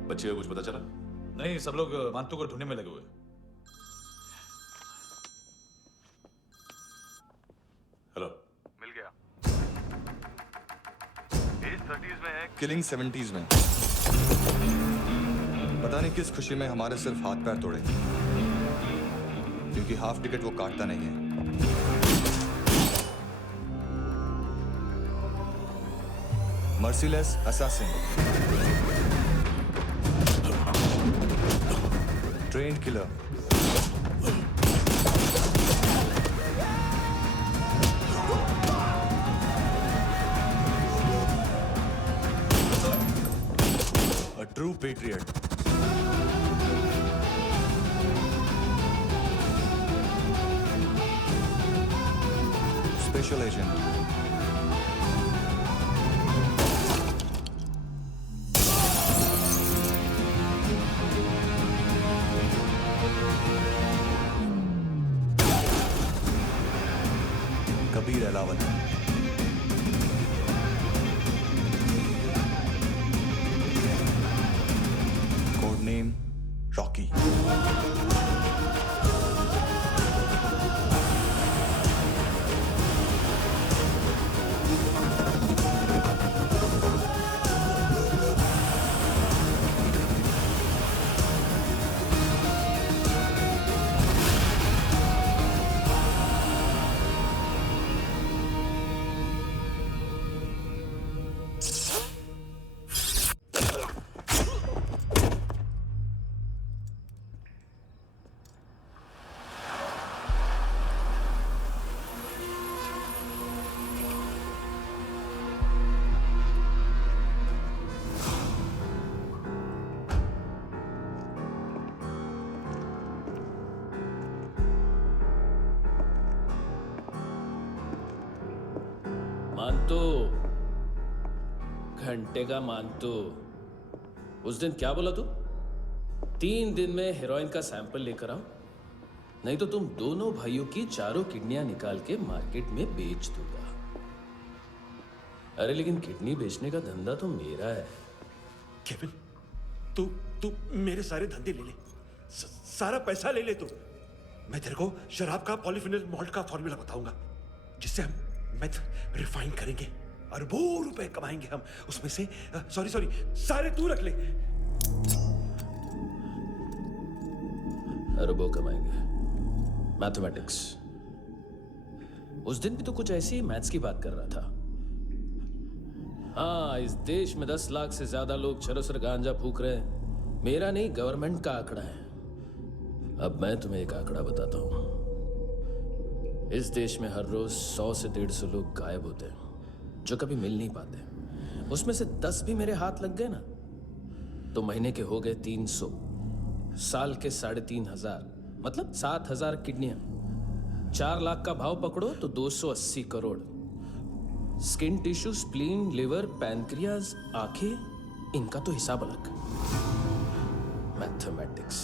बच्चे को कुछ पता चला? नहीं, सब लोग मानतू को ढूंढने में लगे हुए। हेलो, मिल गया। एज 30s में है, किलिंग 70s में। पता नहीं किस खुशी में हमारे सिर्फ हाथ पैर तोड़े, क्योंकि हाफ टिकट वो काटता नहीं है। Merciless assassin, trained killer, a true patriot. Special agent. Kabir Alawat. Code name Rocky. मानतो, घंटे का मानतो। उस दिन क्या बोला तू? 3 दिन में हेरोइन का सैंपल लेकर आओ, नहीं तो तुम दोनों भाइयों की चारों किडनियां निकाल के मार्केट में बेच दूंगा। अरे लेकिन किडनी बेचने का धंधा तो मेरा है। केविन, तू मेरे सारे धंधे ले ले, सारा पैसा ले ले तू। मैं तेरे को शराब का पॉलीफिनल मॉल्ट का फॉर्मूला बताऊंगा, जिससे हम मेथ रिफाइन करेंगे, अरबों रुपए कमाएंगे हम उसमें से। सॉरी सारे तू रख ले। अरबों कमाएंगे, मैथमेटिक्स। उस दिन भी तो कुछ ऐसी मैथ्स की बात कर रहा था। हाँ, इस देश में 10 लाख से ज्यादा लोग चरस और गांजा फूक रहे हैं। मेरा नहीं, गवर्नमेंट का आंकड़ा है। अब मैं तुम्हें एक आंकड़ा बताता हूं। इस देश में हर रोज 100 से 150 लोग गायब होते हैं, जो कभी मिल नहीं पाते। उसमें से 10 भी मेरे हाथ लग गए ना, तो महीने के हो गए 300, साल के 3500, मतलब 7000 किडनियां। 4 लाख का भाव पकड़ो तो 280 crore. Skin tissue, spleen, liver, pancreas, आंखें, इनका तो हिसाब अलग। मैथमेटिक्स।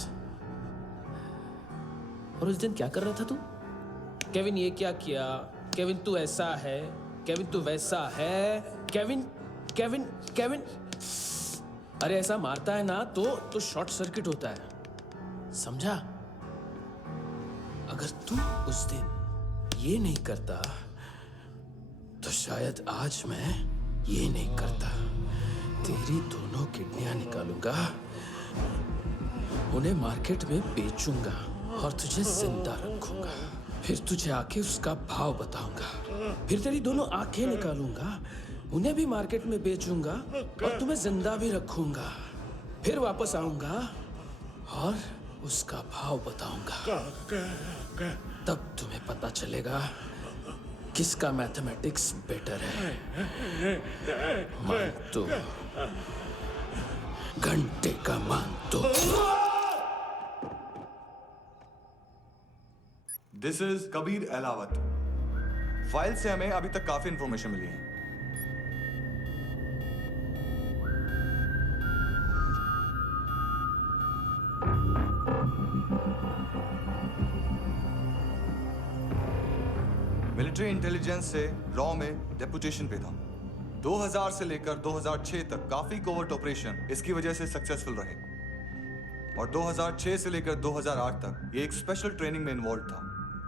और उस दिन क्या कर रहा था तू? केविन ये क्या किया, केविन तू ऐसा है, केविन तू वैसा है, केविन केविन केविन। अरे ऐसा मारता है ना तो शॉर्ट सर्किट होता है, समझा? अगर तू उस दिन ये नहीं करता तो शायद आज मैं ये नहीं करता। तेरी दोनों किडनियां निकालूंगा, उन्हें मार्केट में बेचूंगा और तुझे जिंदा रखूंगा। फिर तुझे आके उसका भाव बताऊंगा। फिर तेरी दोनों आंखें निकालूंगा, उन्हें भी मार्केट में बेचूंगा और तुम्हें जिंदा भी रखूंगा। फिर वापस आऊंगा और उसका भाव बताऊंगा। तब तुम्हें पता चलेगा किसका मैथमेटिक्स बेटर है। मानतो, घंटे का मानतो। This is Kabir Ahlawat. File से हमें अभी तक काफी इंफॉर्मेशन मिली है। मिलिट्री इंटेलिजेंस से रॉ में डेपुटेशन पे था। 2000 से लेकर 2006 तक काफी कोवर्ट ऑपरेशन इसकी वजह से सक्सेसफुल रहे, और 2006 से लेकर 2008 तक ये एक स्पेशल ट्रेनिंग में इन्वॉल्व था।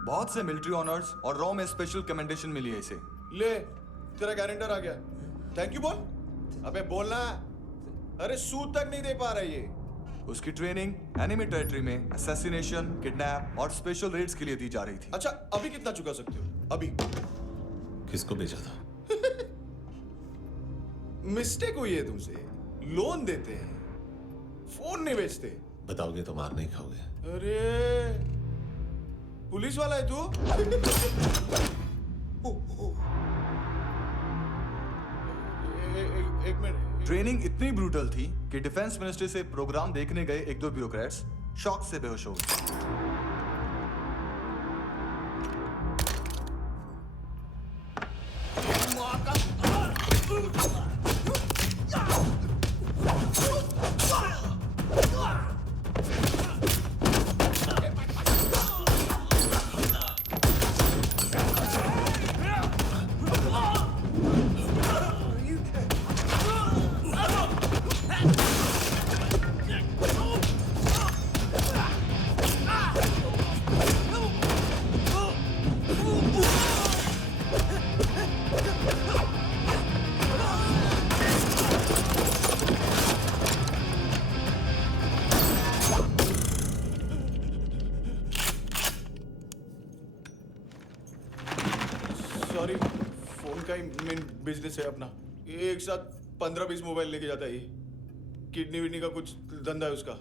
बहुत से मिलिट्री ऑनर्स और रॉ में स्पेशल कमेंडेशन मिली है इसे। ले, तेरा गारंटर आ गया। थैंक यू बोल। अबे बोलना। अरे सूद तक नहीं दे पा रहा ये। उसकी ट्रेनिंग एनिमी टेरिटरी में असैसिनेशन, किडनैप और स्पेशल रेड्स के लिए दी जा रही थी। अच्छा, अभी कितना चुका सकते हो? अभी किसको भेजा था? मिस्टेक हुई है तुमसे। लोन देते हैं, फोन नहीं बेचते। बताओगे तो मार नहीं खाओगे। अरे पुलिस वाला है तू? एक मिनट। ट्रेनिंग इतनी ब्रूटल थी कि डिफेंस मिनिस्ट्री से प्रोग्राम देखने गए एक दो ब्यूरोक्रेट्स शॉक से बेहोश हो गए। सॉरी, फोन का ही मेन बिजनेस है अपना। एक साथ 15-20 मोबाइल लेके जाता है ये। किडनी विडनी का कुछ धंधा है उसका।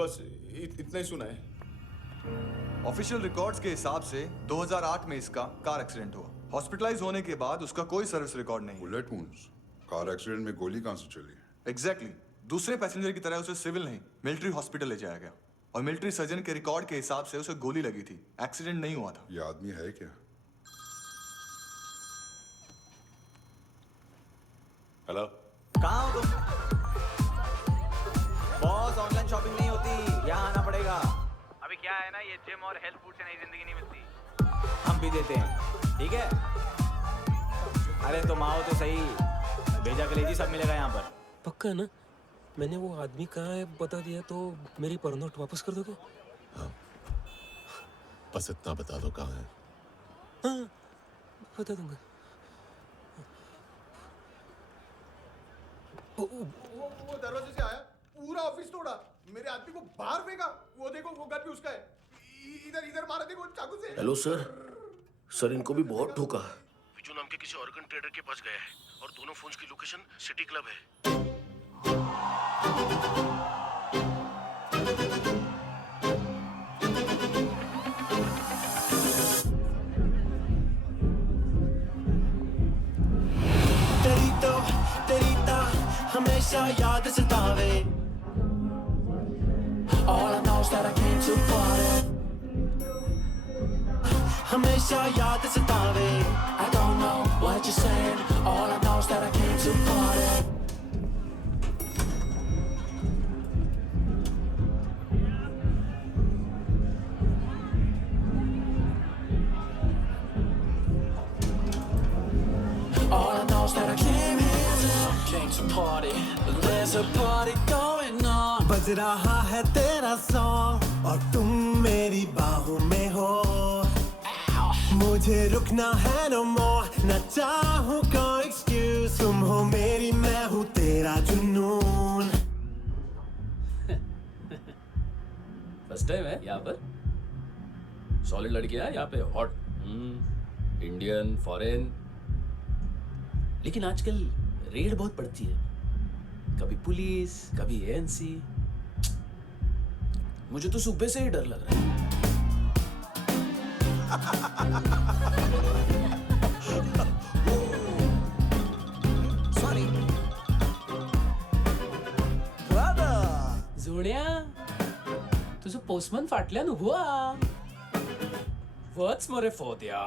बस इतना ही सुना है। ऑफिशियल रिकॉर्ड्स के हिसाब से 2008 में इसका कार एक्सीडेंट हुआ। हॉस्पिटलाइज होने के बाद उसका कोई सर्विस रिकॉर्ड नहीं। Bullet wounds? कार एक्सीडेंट में गोली कहां से चली? एग्जैक्टली। दूसरे पैसेंजर की तरह उसे सिविल नहीं, मिलिट्री हॉस्पिटल ले जाया गया और मिलिट्री सर्जन के रिकॉर्ड के हिसाब से उसे गोली लगी थी। एक्सीडेंट नहीं हुआ था। ये आदमी है क्या? हेलो, कहाँ हो तुम? बॉस, ऑनलाइन शॉपिंग नहीं होती, यहाँ आना पड़ेगा। अभी क्या है ना, ये जिम और हेल्थ फूड से नई जिंदगी नहीं मिलती। हम भी देते हैं, ठीक है? अरे तुम आओ तो सही, भेजा कलेजी सब मिलेगा यहाँ पर। पक्का ना? मैंने वो आदमी कहाँ है बता दिया तो मेरी पर नोट वापस कर दोगे? हाँ, बस इतना बता दो कहाँ है। हाँ, बता दूंगा। वो दरवाजे से आया, पूरा ऑफिस तोड़ा, मेरे आदमी को बाहर फेंका। वो देखो, वो गन भी उसका है। इधर मारा, देखो चाकू से। हेलो सर, सर इनको भी बहुत ठोका। विजू नाम के किसी ऑर्गन ट्रेडर के पास गया है और दोनों फोन्स की लोकेशन सिटी क्लब है। तेरी तो हमेशा याद सतावे। All I know is that I came to party. हमेशा याद सतावे। I don't know what you're saying. All I know is that I came to party. All I know is that I came to party. There's a party going on. बज रहा है तेरा song और तुम मेरी बाहों में हो। मुझे रुकना है no more, न चाहूँ कोई excuse। तुम हो मेरी, मैं हूँ तेरा जुनून। फर्स्ट टाइम है यहाँ पर? सॉलिड लड़कियाँ है यहाँ पे, हॉट इंडियन, फॉरेन। लेकिन आजकल रेड बहुत पड़ती है, कभी पुलिस, कभी एएनसी। मुझे तो सुबह से ही डर लग रहा है। सॉरी जोड्या, तुझं पोस्टमन फाटल्यान हुआ वच मरे फोद्या।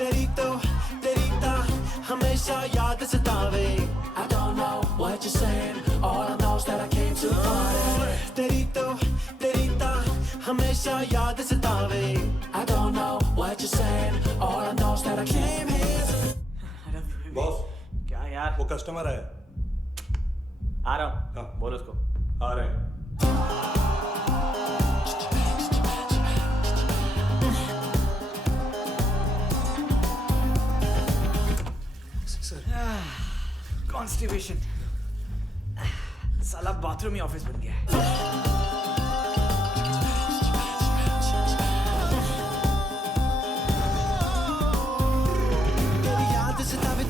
तेरी तो हमेशा याद सतावे। I don't know what you're saying. All I know is that I came to party. तेरी तो हमेशा याद सतावे। I don't know what you're saying. All I know is that I came here. Boss, क्या यार? वो कस्टमर है। आ रहा हूँ। बोल उसको। आ रहे हैं। कॉन्स्टिपेशन, साला बाथरूम ही ऑफिस बन गया है।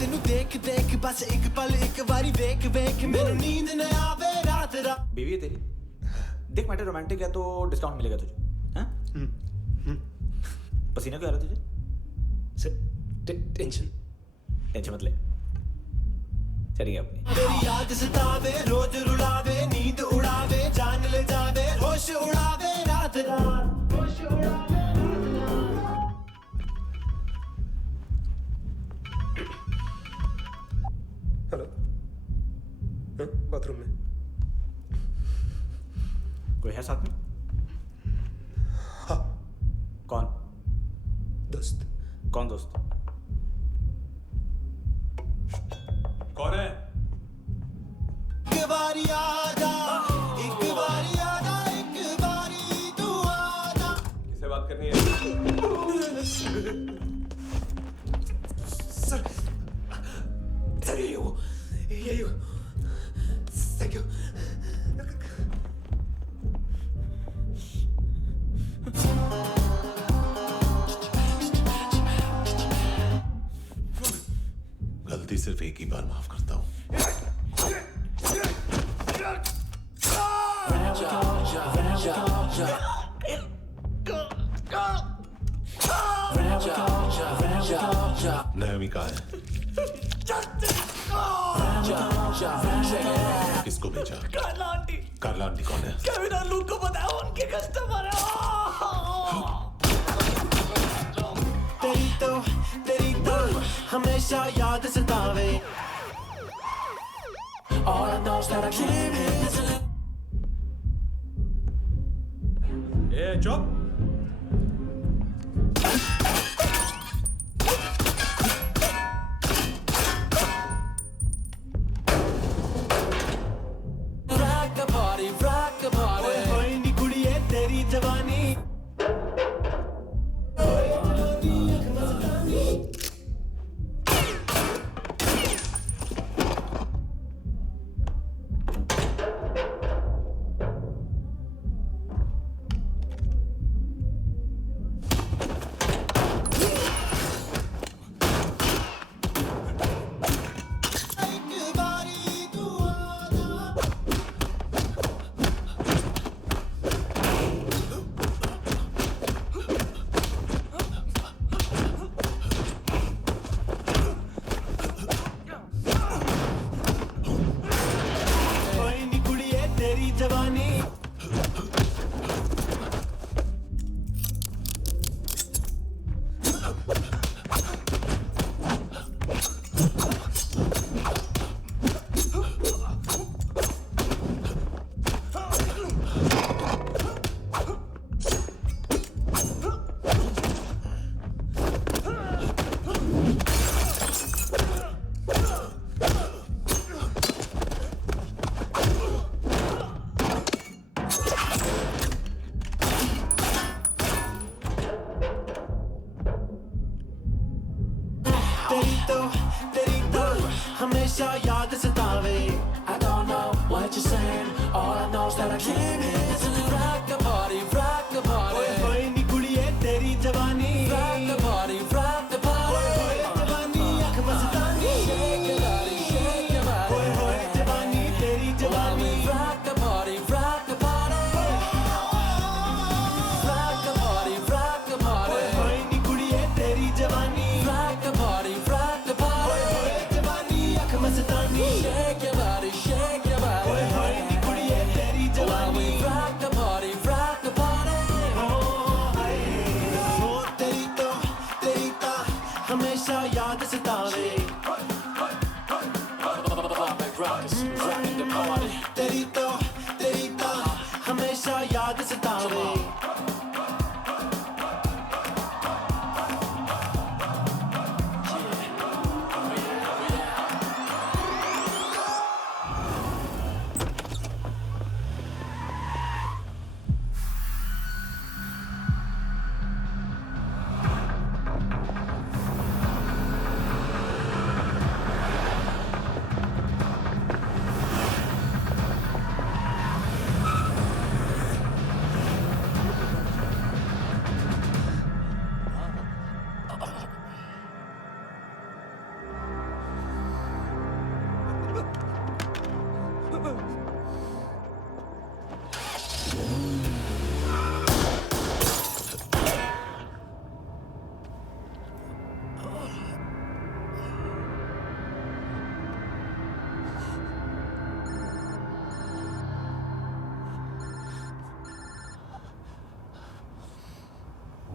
तेनू देख देख बस एक पल एक बारी वेख वेख मेनू नींद न आवे रात रात। बीवी है तेरी, देख मैटर रोमांटिक है तो डिस्काउंट मिलेगा तुझे। हाँ? पसीना क्यों आ रहा है तुझे? सर टेंशन मत ले, चली गया अपनी। तेरी याद सतावे रोज रुलावे नींद उड़ावे जान ले जावे होश उड़ावे रात रात होश उड़ावे। हेलो, बाथरूम में कोई है साथ में? हाँ। कौन? दोस्त। कौन दोस्त? कौन है? एक बारी आजा, एक बारी आजा, एक बारी तू आजा। किससे बात करनी है? सर, सर यही हो। Thank you. गलती सिर्फ एक ही बार माफ करता हूं। नायोमी कहाँ है? किसको भेजा? कार्ला आंटी कौन है? केविन और लूक को बताओ, उनके कस्टमर है। तेरी तो हमेशा याद सतावे। All I know is that I can't handle it. चुप। rock the party। ओए नी कुड़िए तेरी जवानी। तेरी तो हमेशा याद सतावे। I don't know what you're saying, all I know is that I can't handle it। Rock the party, rock the party। ओए नी कुड़िए तेरी जवानी। Rock the party, rock the party। ओए जवानी आँख मस्तानी। Shake your body, shake your body। ओए जवानी तेरी जवानी। Rock the party, rock the party। Rock the party, rock the party। ओए नी कुड़िए तेरी जवानी। Rock the party, rock the party। ओए जवानी आँख मस्तानी। Shake your body, shake your body। ओए नी कुड़िए तेरी जवानी।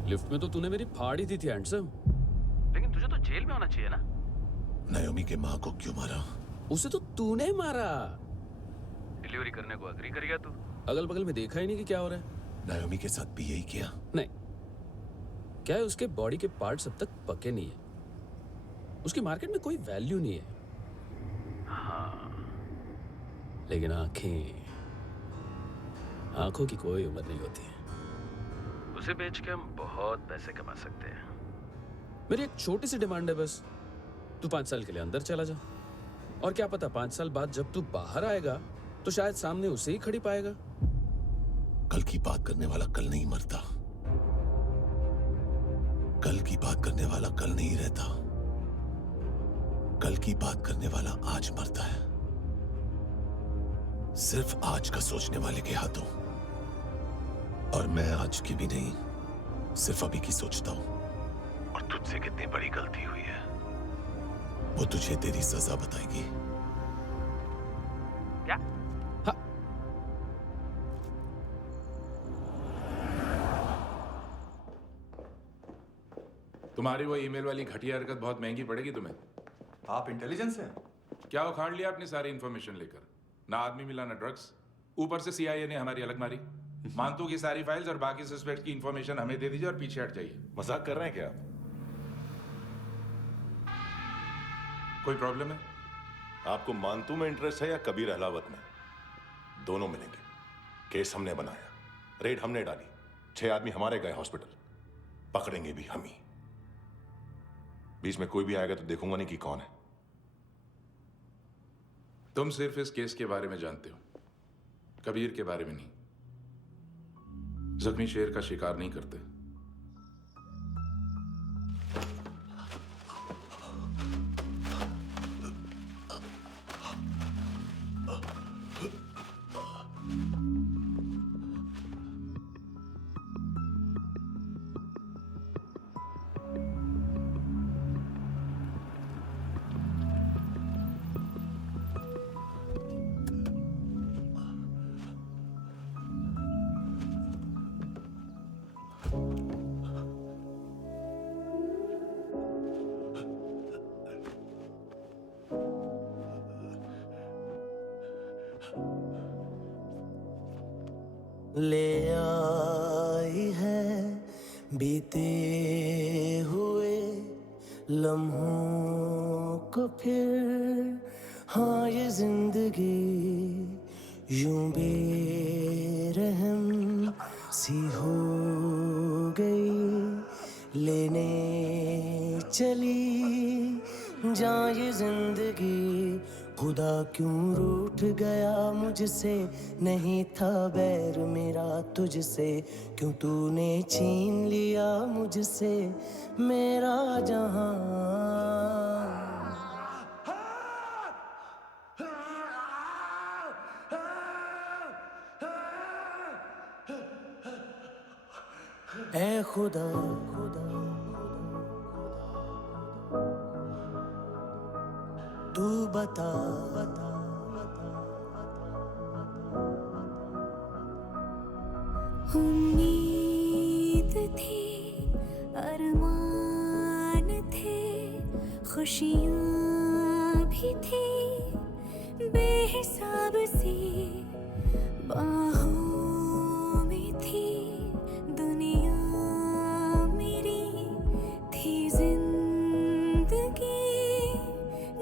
लिफ्ट में तो तूने मेरी फाड़ ही दी थी हैंडसम। लेकिन तुझे तो जेल में होना चाहिए ना। नायोमी के माँ को क्यों मारा? उसे तो तूने मारा। डिलीवरी करने को एग्री कर गया तू। अगल बगल में देखा ही नहीं कि क्या हो रहा है। नायोमी के साथ भी यही किया? नहीं, क्या है उसके बॉडी के पार्ट्स अब तक पके नहीं है। उसकी मार्केट में कोई वैल्यू नहीं है। हाँ, लेकिन आंखों की कोई उम्र नहीं होती है। उसे बेच के हम बहुत पैसे कमा सकते हैं। मेरी एक छोटी सी डिमांड है बस, तू 5 साल के लिए अंदर चला जा, और क्या पता 5 साल बाद जब तू बाहर आएगा तो शायद सामने उसे ही खड़ी पाएगा। कल की बात करने वाला कल नहीं मरता, कल की बात करने वाला कल नहीं रहता, कल की बात करने वाला आज मरता है। सिर्फ आज का सोचने वाले के हाथों। और मैं आज की भी नहीं, सिर्फ अभी की सोचता हूं। और तुझसे कितनी बड़ी गलती हुई है वो तुझे तेरी सजा बताएगी। क्या? हाँ। तुम्हारी वो ईमेल वाली घटिया हरकत बहुत महंगी पड़ेगी तुम्हें। आप इंटेलिजेंस हैं? क्या उखाड़ लिया अपनी सारी इंफॉर्मेशन लेकर? ना आदमी मिला ना ड्रग्स, ऊपर से CIA ने हमारी अलग मारी। मानतू की सारी फाइल्स और बाकी सस्पेक्ट की इंफॉर्मेशन हमें दे दीजिए और पीछे हट जाइए। मजाक कर रहे हैं क्या आप? कोई प्रॉब्लम है? आपको मानतू में इंटरेस्ट है या कबीर अहलावत में? दोनों मिलेंगे। केस हमने बनाया, रेड हमने डाली, 6 आदमी हमारे गए हॉस्पिटल, पकड़ेंगे भी हम ही। बीच में कोई भी आएगा तो देखूंगा नहीं कि कौन है। तुम सिर्फ इस केस के बारे में जानते हो, कबीर के बारे में नहीं। जख्मी शेर का शिकार नहीं करते। ले आई है बीते हुए लम्हों को फिर, हाँ ये जिंदगी यूं बेरहम सी हो गई, लेने चली जा ये जिंदगी। खुदा क्यों रूठ गया मुझसे, नहीं था बैर मेरा तुझसे, क्यों तूने छीन लिया मुझसे मेरा जहां। ऐ खुदा तू बता उम्मीद थी, अरमान थे, खुशियाँ भी थी बेहिसाब सी, बाहों में थी दुनिया मेरी, थी जिंदगी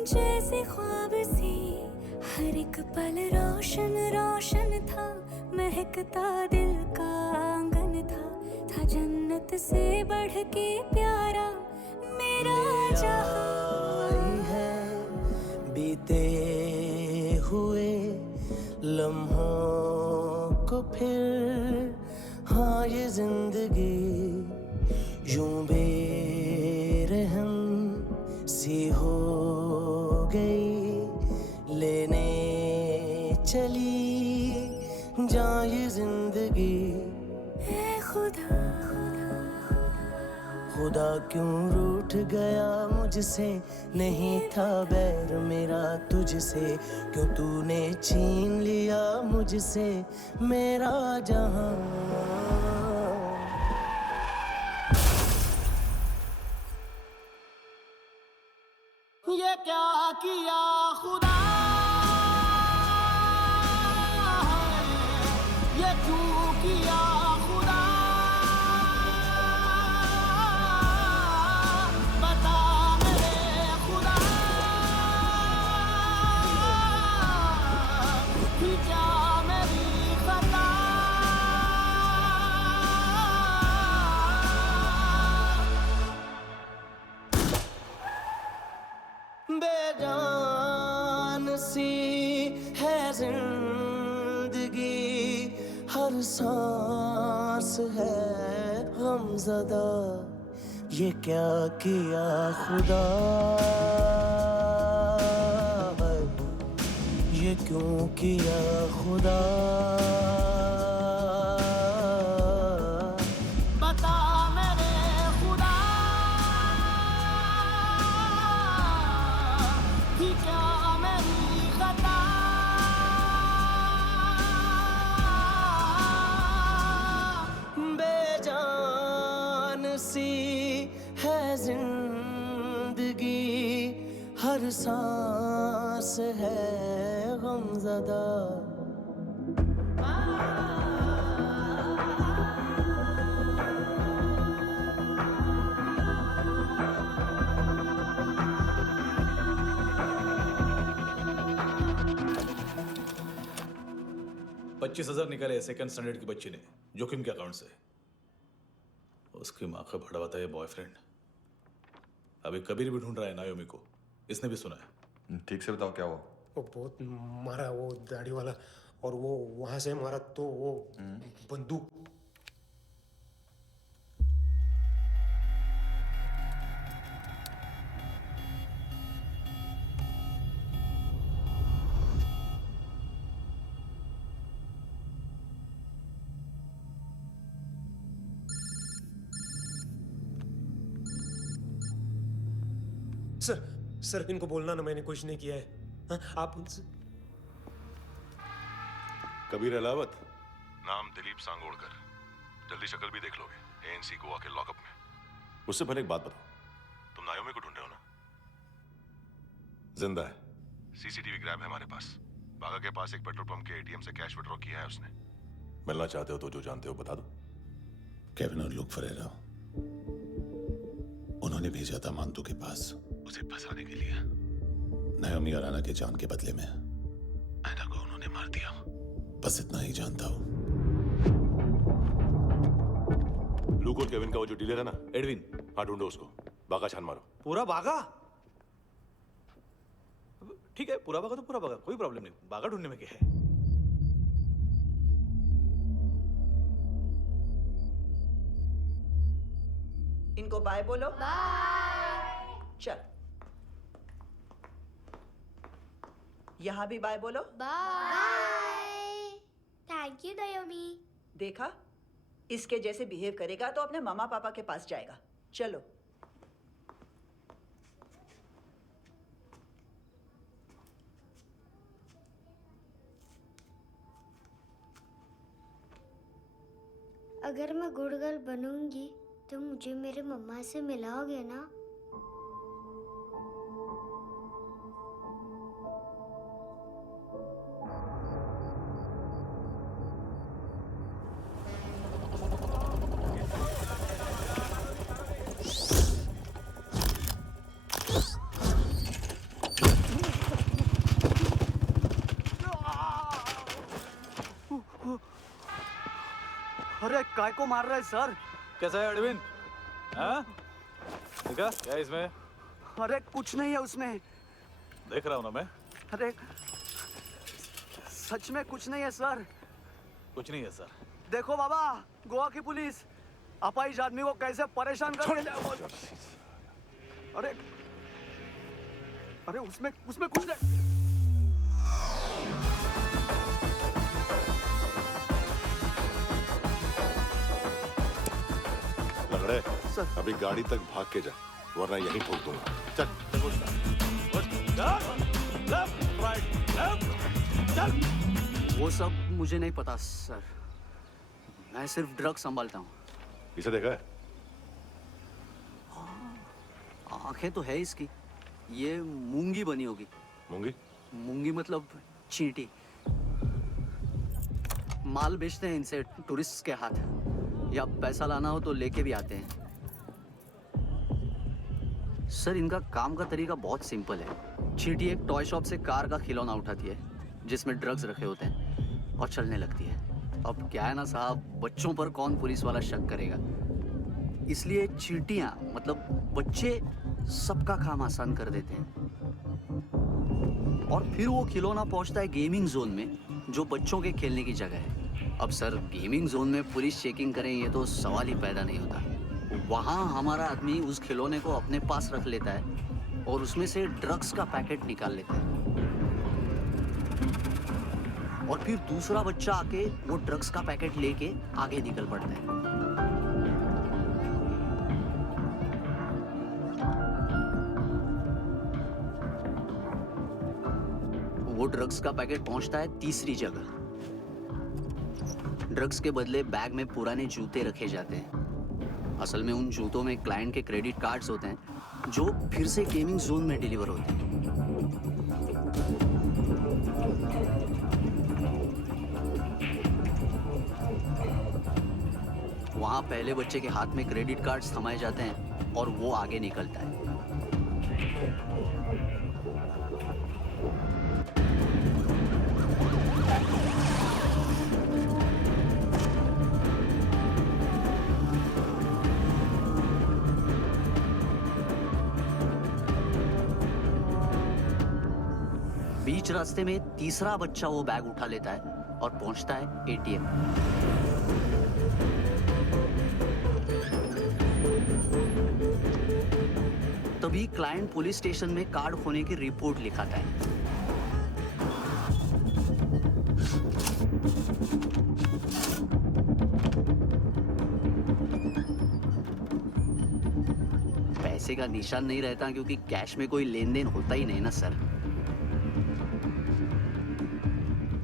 जैसे ख्वाब सी, हर एक पल रोशन रोशन था, महकता दिल का आंगन था जन्नत से बढ़ के प्यारा मेरा जहां है। बीते हुए लम्हों को फिर, हाँ ये जिंदगी यूं बेरहम सी हो गई, लेने चली जा ये जिंदगी। ऐ खुदा खुदा क्यों रूठ गया मुझसे, नहीं था बैर मेरा तुझसे, क्यों तूने छीन लिया मुझसे मेरा जहां। क्या किया खुदा, ये क्यों किया खुदा, बता मेरे खुदा, कि क्या मेरी खता, बेजान सी है जिंदगी, हर सांस है गमज़दा, ये क्या किया खुदा, ये क्यों किया खुदा, बता मेरे खुदा, कि क्या मेरी खता, बेजान सी है जिंदगी, हर सांस है गमज़दा। $25,000 निकाले सेकंड स्टैंडर्ड की बच्ची ने जोखिम के अकाउंट से। उसकी माँ का भड़ा बताया बॉयफ्रेंड अभी कबीर भी ढूंढ रहा है नायोमी को, इसने भी सुना है। ठीक से बताओ क्या हुआ। वो बहुत मारा वो दाढ़ी वाला, और वो वहां से मारा तो वो बंदूक। सर इनको बोलना ना मैंने कुछ नहीं किया है। हाँ, आप उनसे। कबीर अलावत, नाम दिलीप सांगोड़कर, जल्दी शक्ल भी देख लोगे एएनसी गोवा के लॉकअप में। मुझसे पहले एक बात बताओ, तुम नायोमी को ढूंढ रहे हो ना? जिंदा है, सीसीटीवी ग्रैब है हमारे पास। बागा के पास एक पेट्रोल पंप के एटीएम से कैश विड्रॉ किया है उसने। मिलना चाहते हो तो जो जानते हो बता दो। केविन और लुक फरेरा, उन्होंने भेजा था मांतू के पास उसे फंसाने के लिए। नायोमी अराना के जान के बदले में ऐना को उन्होंने मार दिया। बस इतना ही जानता हूं। लुक और केविन का वो जो डीलर है ना, एडविन, हाँ ढूंढो उसको। बागा छान मारो। पूरा बागा? ठीक है, पूरा बागा तो पूरा बागा, कोई प्रॉब्लम नहीं। बागा ढूंढने में क्या है? इनको बाय बोलो। बाय। चल, यहाँ भी बाय बोलो। बाय। Thank you नायोमी। देखा, इसके जैसे बिहेव करेगा तो अपने मामा पापा के पास जाएगा। चलो। अगर मैं गुड गर्ल बनूंगी तो मुझे मेरे मम्मा से मिलाओगे ना? अरे काय को मार रहा है सर? कैसा है एडविन? हाँ? देखा क्या इसमें? अरे कुछ नहीं है उसमें। देख रहा हूँ ना मैं। अरे सच में कुछ नहीं है सर। कुछ नहीं है सर। देखो बाबा, गोवा की पुलिस अपाहिज आदमी को कैसे परेशान कर रही है। अरे अरे उसमें कुछ नहीं। लंगड़े, अभी गाड़ी तक भाग के जा, वरना यहीं ठोक दूंगा। चल। वो सब मुझे नहीं पता सर, मैं सिर्फ ड्रग संभालता हूँ। इसे देखा है? आंखें तो है इसकी, ये मूंगी बनी होगी। मूंगी? मूंगी मतलब चींटी। माल बेचते हैं इनसे टूरिस्ट के हाथ, या पैसा लाना हो तो लेके भी आते हैं। सर इनका काम का तरीका बहुत सिंपल है। चींटी एक टॉय शॉप से कार का खिलौना उठाती है जिसमें ड्रग्स रखे होते हैं और चलने लगती है। अब क्या है ना साहब, बच्चों पर कौन पुलिस वाला शक करेगा, इसलिए चींटियां मतलब बच्चे सबका काम आसान कर देते हैं। और फिर वो खिलौना पहुंचता है गेमिंग जोन में, जो बच्चों के खेलने की जगह है। अब सर गेमिंग जोन में पुलिस चेकिंग करें ये तो सवाल ही पैदा नहीं होता। वहाँ हमारा आदमी उस खिलौने को अपने पास रख लेता है और उसमें से ड्रग्स का पैकेट निकाल लेता है, और फिर दूसरा बच्चा आके वो ड्रग्स का पैकेट लेके आगे निकल पड़ता है। वो ड्रग्स का पैकेट पहुंचता है तीसरी जगह। ड्रग्स के बदले बैग में पुराने जूते रखे जाते हैं। असल में उन जूतों में क्लाइंट के क्रेडिट कार्ड्स होते हैं जो फिर से गेमिंग जोन में डिलीवर होते हैं। वहां पहले बच्चे के हाथ में क्रेडिट कार्ड्स थमाए जाते हैं और वो आगे निकलता है। बीच रास्ते में तीसरा बच्चा वो बैग उठा लेता है और पहुंचता है एटीएम। तभी क्लाइंट पुलिस स्टेशन में कार्ड खोने की रिपोर्ट लिखाता है। पैसे का निशान नहीं रहता क्योंकि कैश में कोई लेन देन होता ही नहीं ना सर।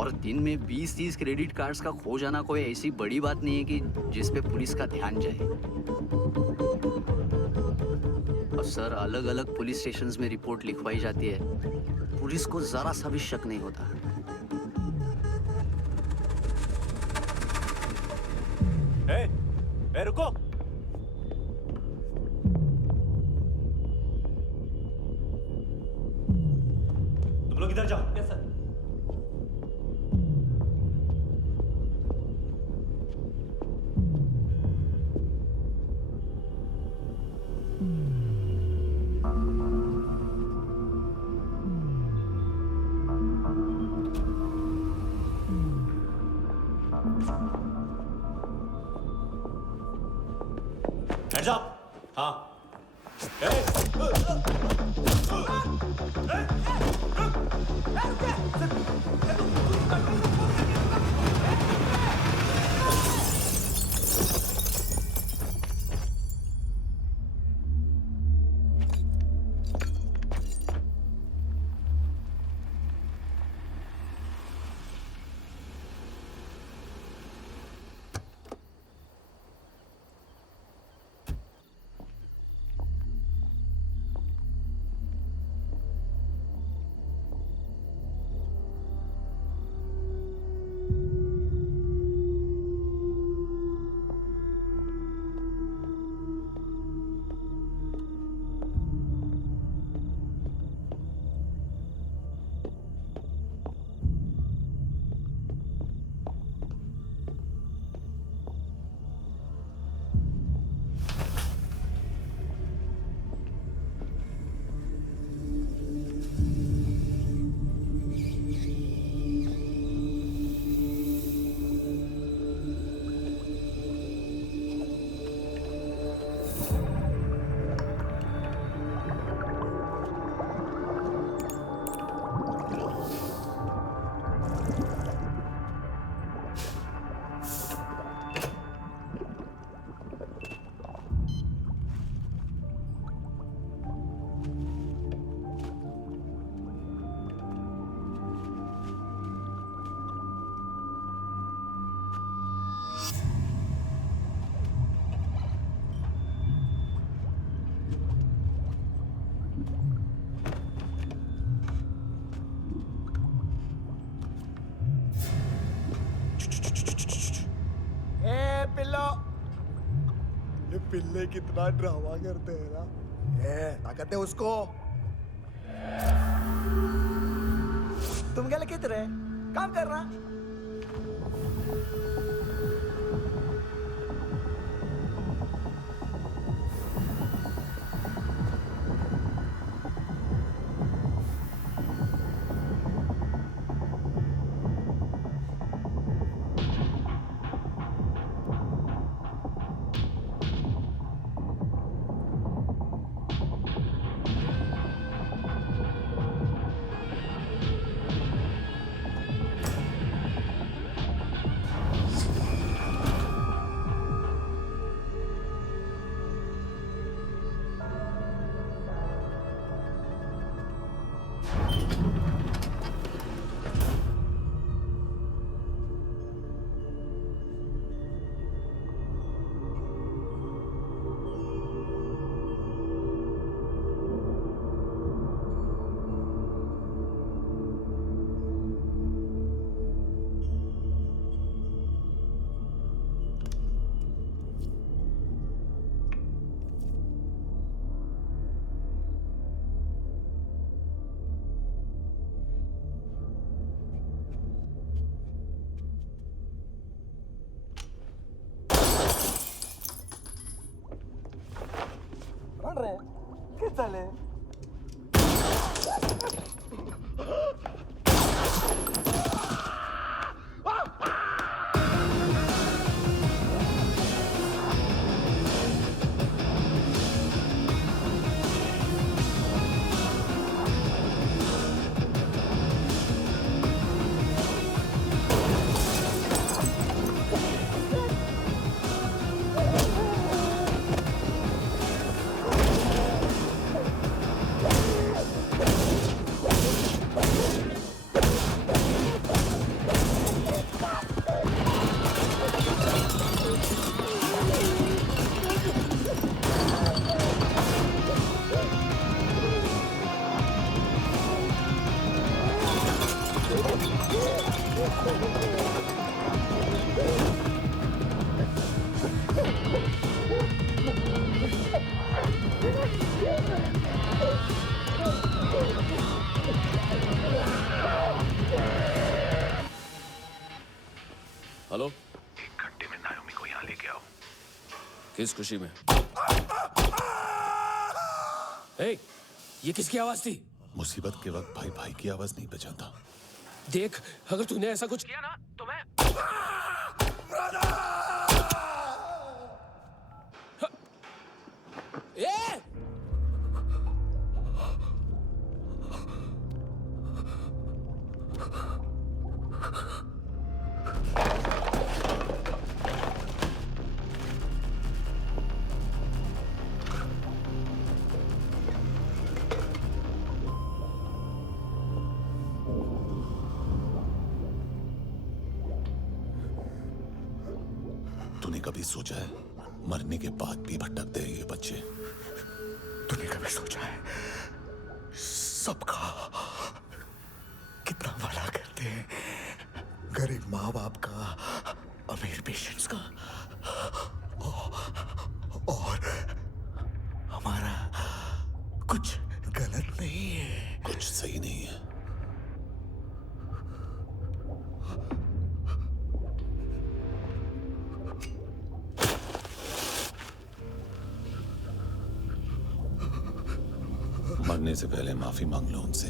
और दिन में 20-30 क्रेडिट कार्ड्स का खो जाना कोई ऐसी बड़ी बात नहीं है कि जिस पे पुलिस का ध्यान जाए। और सर अलग अलग पुलिस स्टेशंस में रिपोर्ट लिखवाई जाती है, पुलिस को जरा सा भी शक नहीं होता। ए, रुको। तुम लोग इधर जाओ। Yes sir. Hands up! हाँ। ये पिल्ले कितना ड्रामा करते हैं ना। ये ताकत है उसको। तुम क्या किधर है? काम कर रहा। ¿Qué tal, हेलो, 1 घंटे में नायोमी को यहाँ लेके आओ। किस खुशी में? हे, ये किसकी आवाज थी? मुसीबत के वक्त भाई भाई की आवाज नहीं पहचानता। देख, अगर तूने ऐसा कुछ किया ना तो मैं ए! तूने कभी सोचा है मरने के बाद भी भटकते हैं ये बच्चे? तूने कभी सोचा है सबका कितना भला करते हैं? गरीब माँ बाप का, अमीर पेशेंट्स का, और हमारा कुछ गलत नहीं है। कुछ सही नहीं है। मरने से पहले माफी मांग लो उनसे।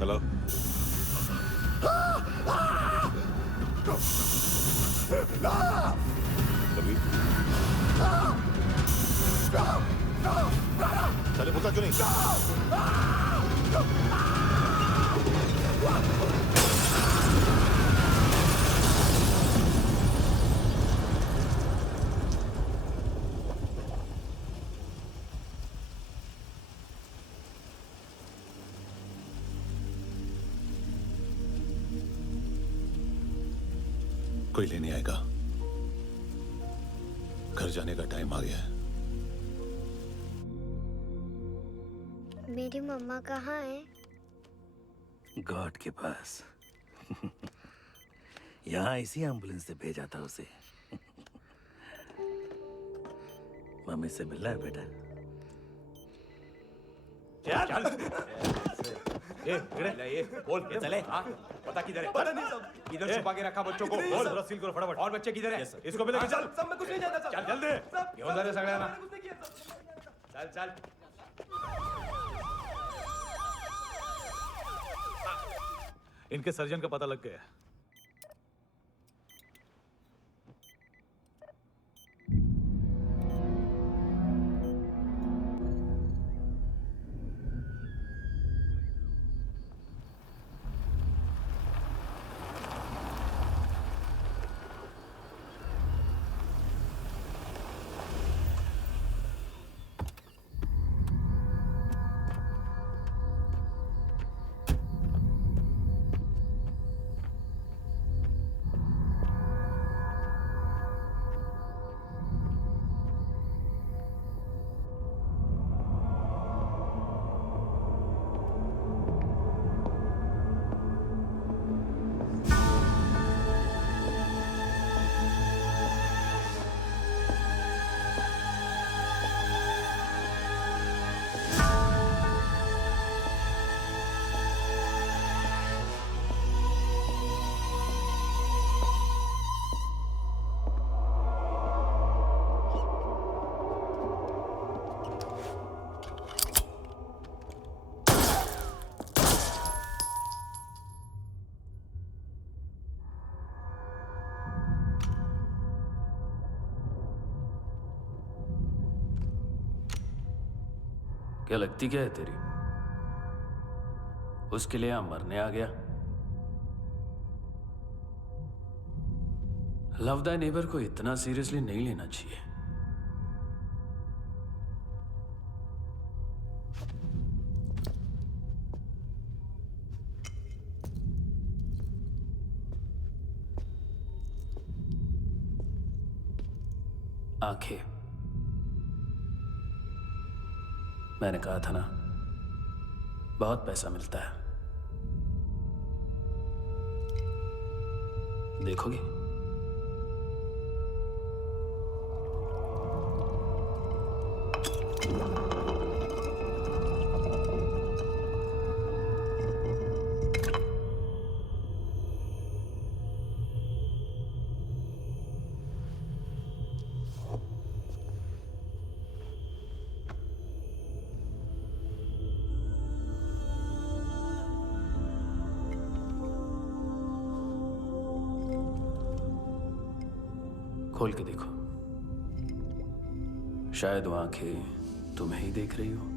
हेलो, कभी चले बोलता क्यों नहीं? कोई लेने आएगा? घर घर जाने का टाइम आ गया है। मेरी मम्मा कहाँ है? गॉड के पास। यहाँ इसी एम्बुलेंस से भेजा था उसे। मम्मी से मिलना है बेटा। चल ये बोल ये चले। हाँ पता किधर है? पता नहीं सब। इधर छुपा के रखा बच्चों को। बोल जरा सील करो फटाफट। और बच्चे किधर है? इसको भी लेके चल। सब में कुछ नहीं जानता सब। चल जल्दी। घेऊन जा रे सगळ्यांना। चल चल। इनके सर्जन का पता लग गया। क्या लगती क्या है तेरी? उसके लिए यहां मरने आ गया? लव द नेबर को इतना सीरियसली नहीं लेना चाहिए। आंखें, मैंने कहा था ना, बहुत पैसा मिलता है। देखोगे? खोल के देखो, शायद वो आंखें तुम्हें ही देख रही हो।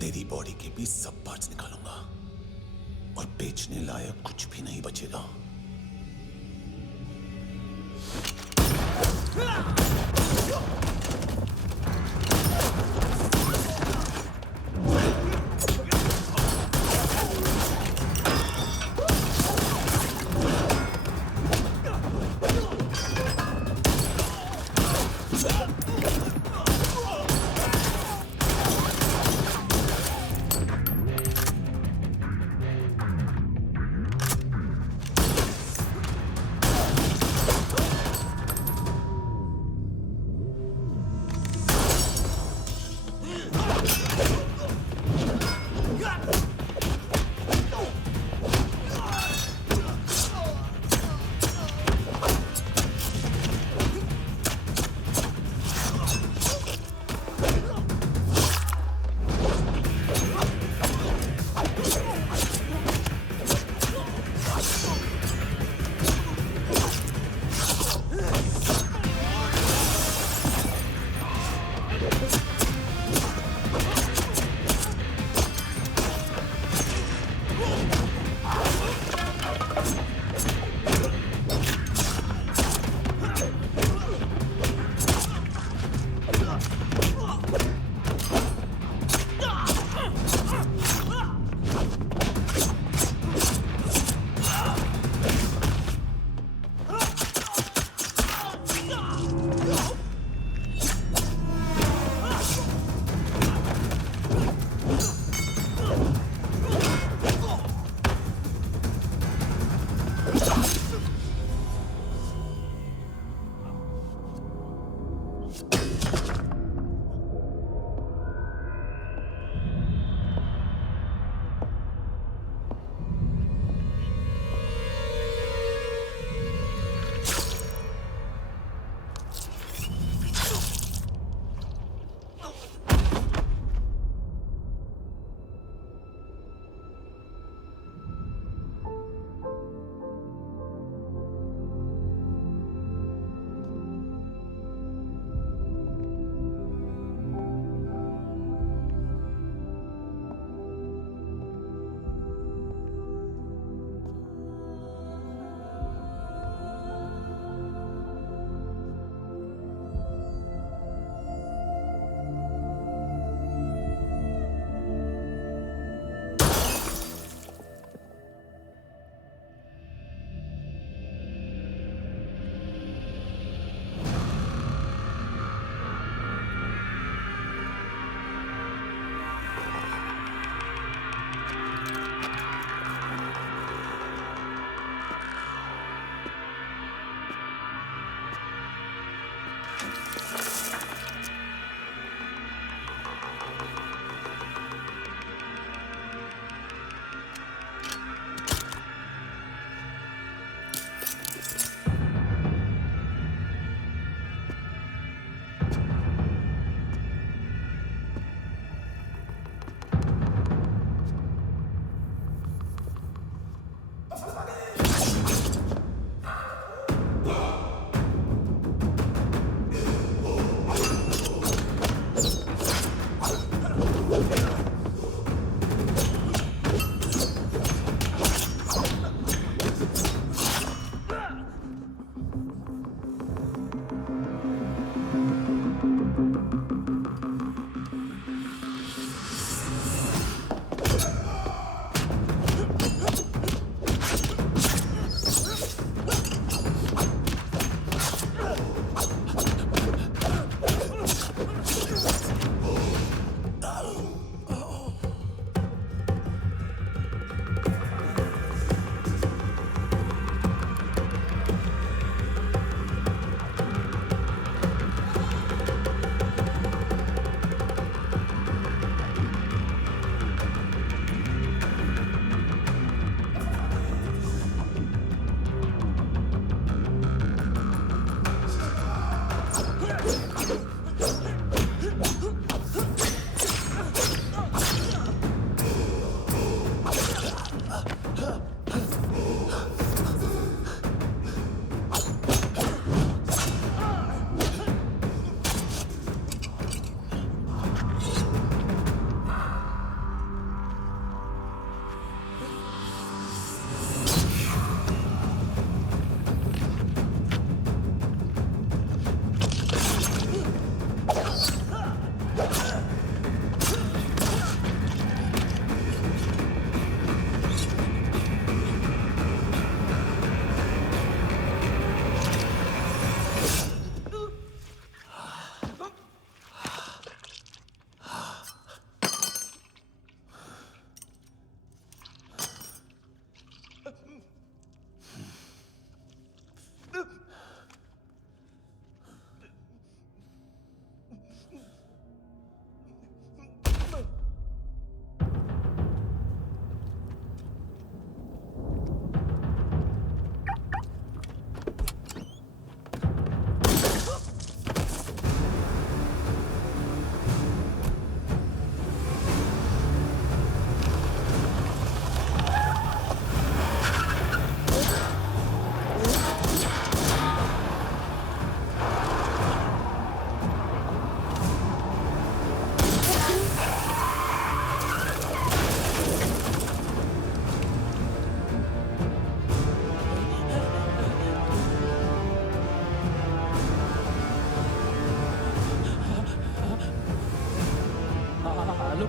तेरी बॉडी के भी सब पार्ट्स निकालूंगा और बेचने लायक कुछ भी नहीं बचेगा।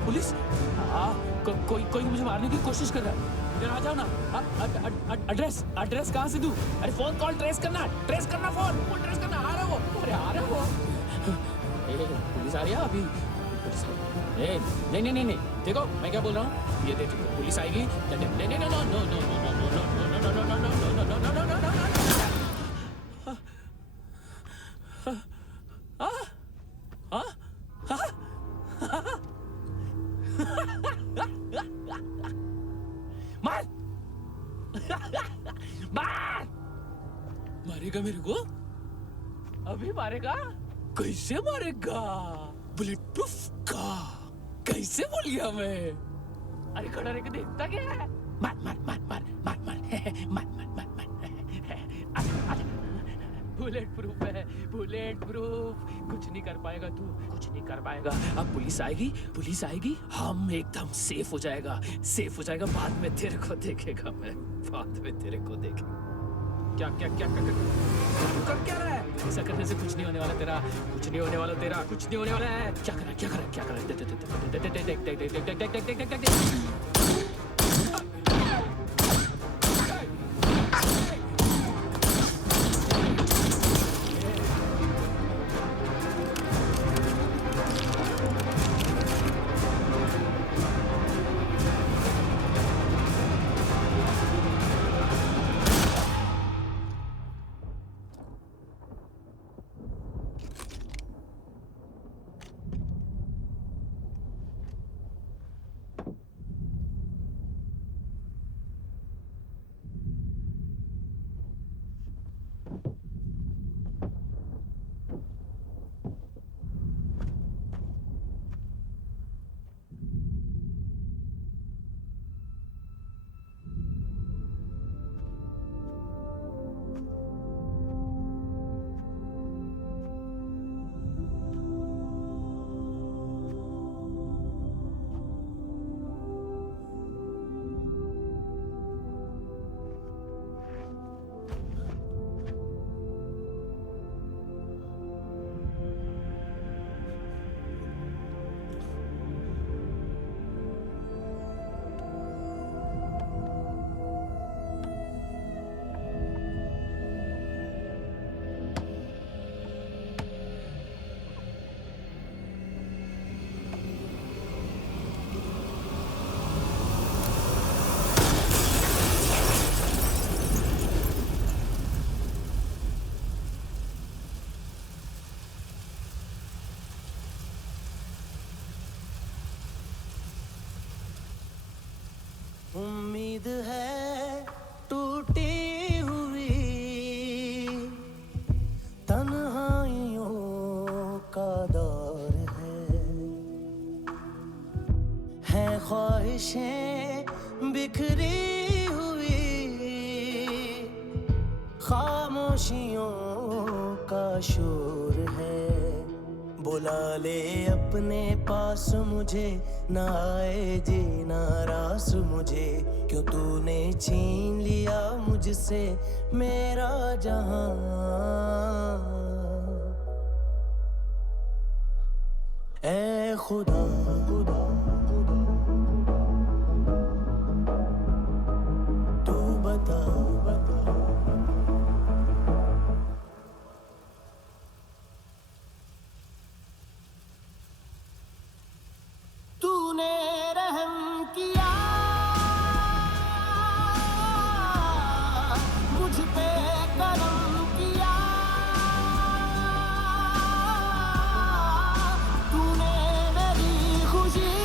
पुलिस? कोई कोई मुझे मारने की कोशिश कर रहा है। इधर आ जाओ ना। एड्रेस कहाँ से दूं? अरे फोन कॉल ट्रेस करना फोन ट्रेस करना। आ रहा वो, अरे आ रहा वो। पुलिस आ रही है अभी। नहीं, देखो मैं क्या बोल रहा हूँ, ये देखो पुलिस आएगी। मारेगा मेरे को? अभी मारेगा? कैसे मारेगा? बुलेट प्रूफ का कैसे बोल गया मैं? अरे खड़ा रह के देखता क्या है? मार बुलेट प्रूफ है, बुलेट प्रूफ। कुछ नहीं कर पाएगा तू, कुछ नहीं कर पाएगा। अब पुलिस आएगी, हम एकदम सेफ हो जाएगा। बाद में तेरे को देखेगा मैं, क्या कर क्या रहा है? ऐसा करने से कुछ नहीं होने वाला तेरा, कुछ नहीं होने वाला है। क्या कर उम्मीद है टूटी हुई तन्हाइयों का दौर है ख्वाहिशें बिखरी हुई खामोशियों का शोर है। बुला ले अपने पास मुझे, ना आए जीना रास मुझे, क्यों तूने छीन लिया मुझसे मेरा जहां। ऐ खुदा तू बता तूने रहम किया मुझ पे, करम किया तूने मेरी खुशी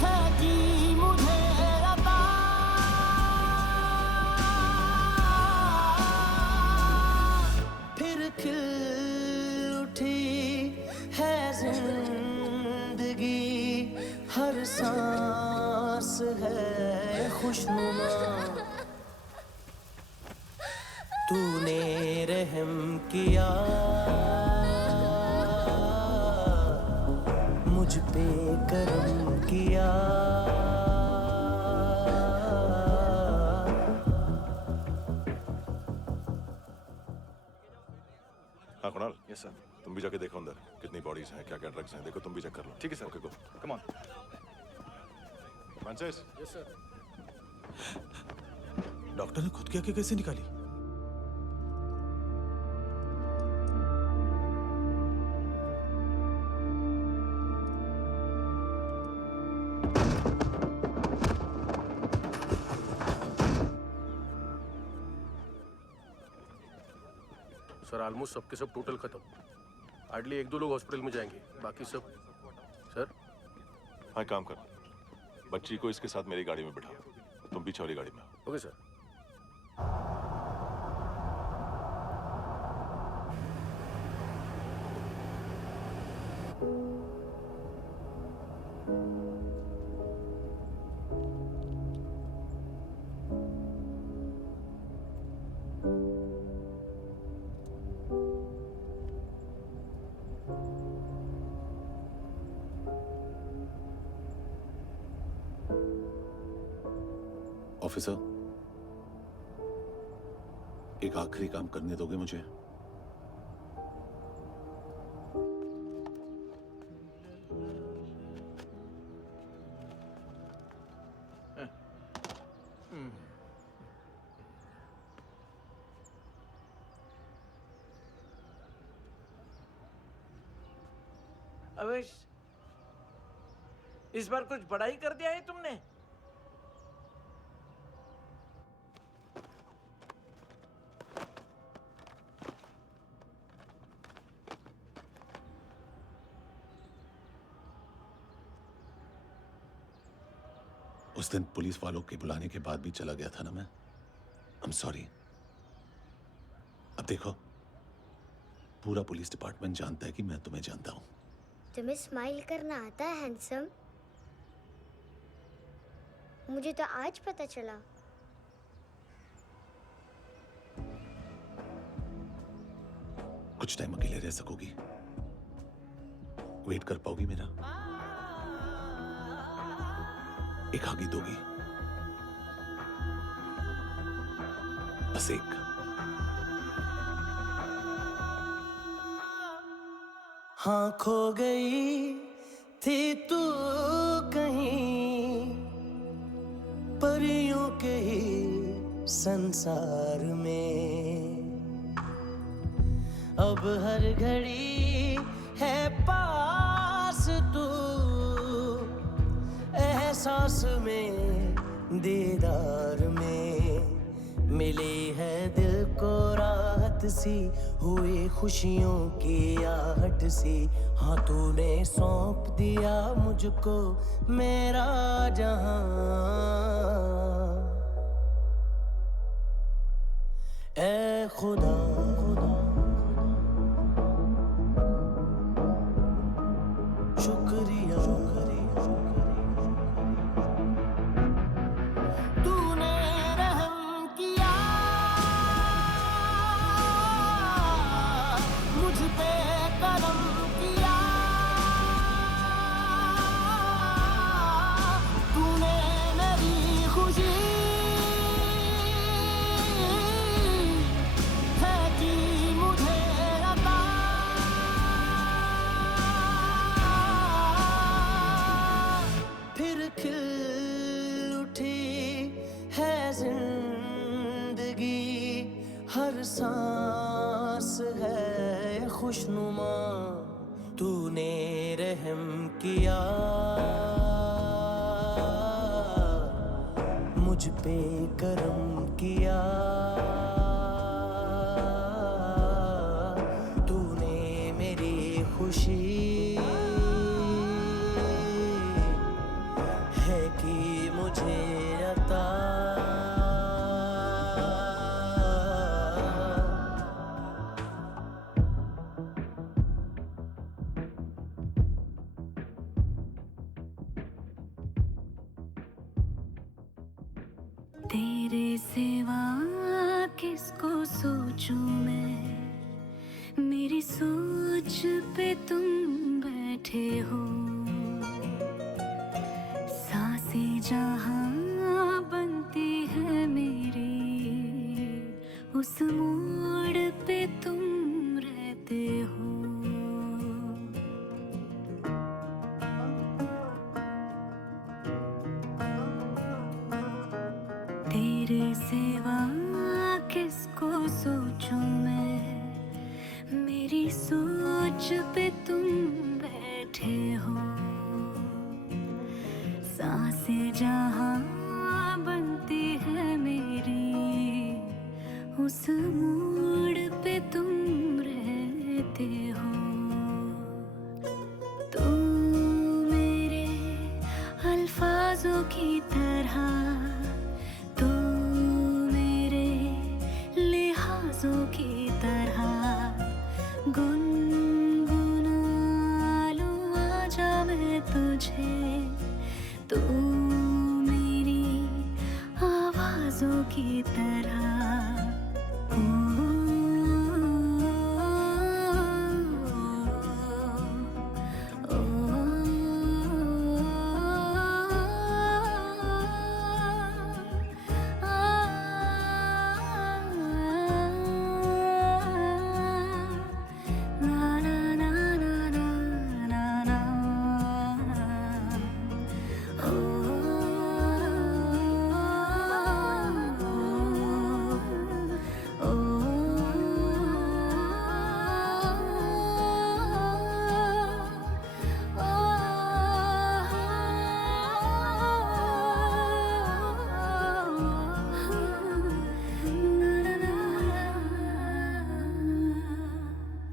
है कि मुझे अता। फिर खिल उठी है जिंदगी, हर सांस है खुशनुमा। तूने रहम किया मुझ पे, करम किया। हाँ कुणाल, यस सर। तुम भी जाके देखो अंदर कितनी बॉडीज हैं, क्या क्या ड्रग्स हैं, देखो तुम भी चेक कर लो। ठीक है sir. Okay go. Come on. Francis. Yes sir. Doctor ने खुद की आंखें कैसे निकाली? सर ऑलमोस्ट सबके सब टोटल खत्म। हार्डली 1-2 लोग हॉस्पिटल में जाएंगे, बाकी सब। सर हाँ काम कर, बच्ची को इसके साथ मेरी गाड़ी में बिठा, तुम पीछे वाली गाड़ी में। Okay sir. ऑफिसर, एक आखिरी काम करने दोगे मुझे? अवेश, इस बार कुछ बड़ा ही कर दिया है तुमने। उस दिन पुलिस वालों के बुलाने के बाद भी चला गया था ना मैं। I'm sorry। अब देखो, पूरा पुलिस डिपार्टमेंट जानता है कि मैं तुम्हें जानता हूं। तुम्हें स्माइल करना आता है हैंडसम? मुझे तो आज पता चला। कुछ टाइम अकेले रह सकोगी? वेट कर पाओगी मेरा? एक आगे दोगी? बस एक। हाँ खो गई थी तू कहीं परियों के ही संसार में, अब हर घड़ी है पास तू, एहसास में दीदार में, मिली है दिल को राहत सी, हुई खुशियों की आहट सी। हाँ तूने सौंप दिया मुझको मेरा जहां, ऐ खुदा शुक्रिया तूने रहम किया मुझ पे, करम किया तूने, मेरी खुशी है कि मुझे अता, फिर खिल उठी है जिंदगी, हर सांस है खुशनुमा, तूने रहम किया मुझ पे, करम किया तूने, मेरी खुशी है कि मुझे अता। तेरे सिवा किसको सोचूं मैं, मेरी सोच पे तुम बैठे हो, सांसें जहां बनती है मेरी, उस मोड़ पे तुम रहते हो। तेरे सिवा किसको सोचूं मैं, मेरी सोच पे तुम बैठे हो। सांसें जहां बनती है मेरी, उस मोड़ पे तुम रहते हो। तुम मेरे अल्फाजों की तरह, तू मेरे लिहाजों की तरह, गुनगुना लूं आजा मैं तुझे, तू मेरी आवाजों की तरह।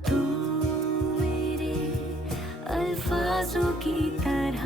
तू मेरे अल्फाजों की तरह,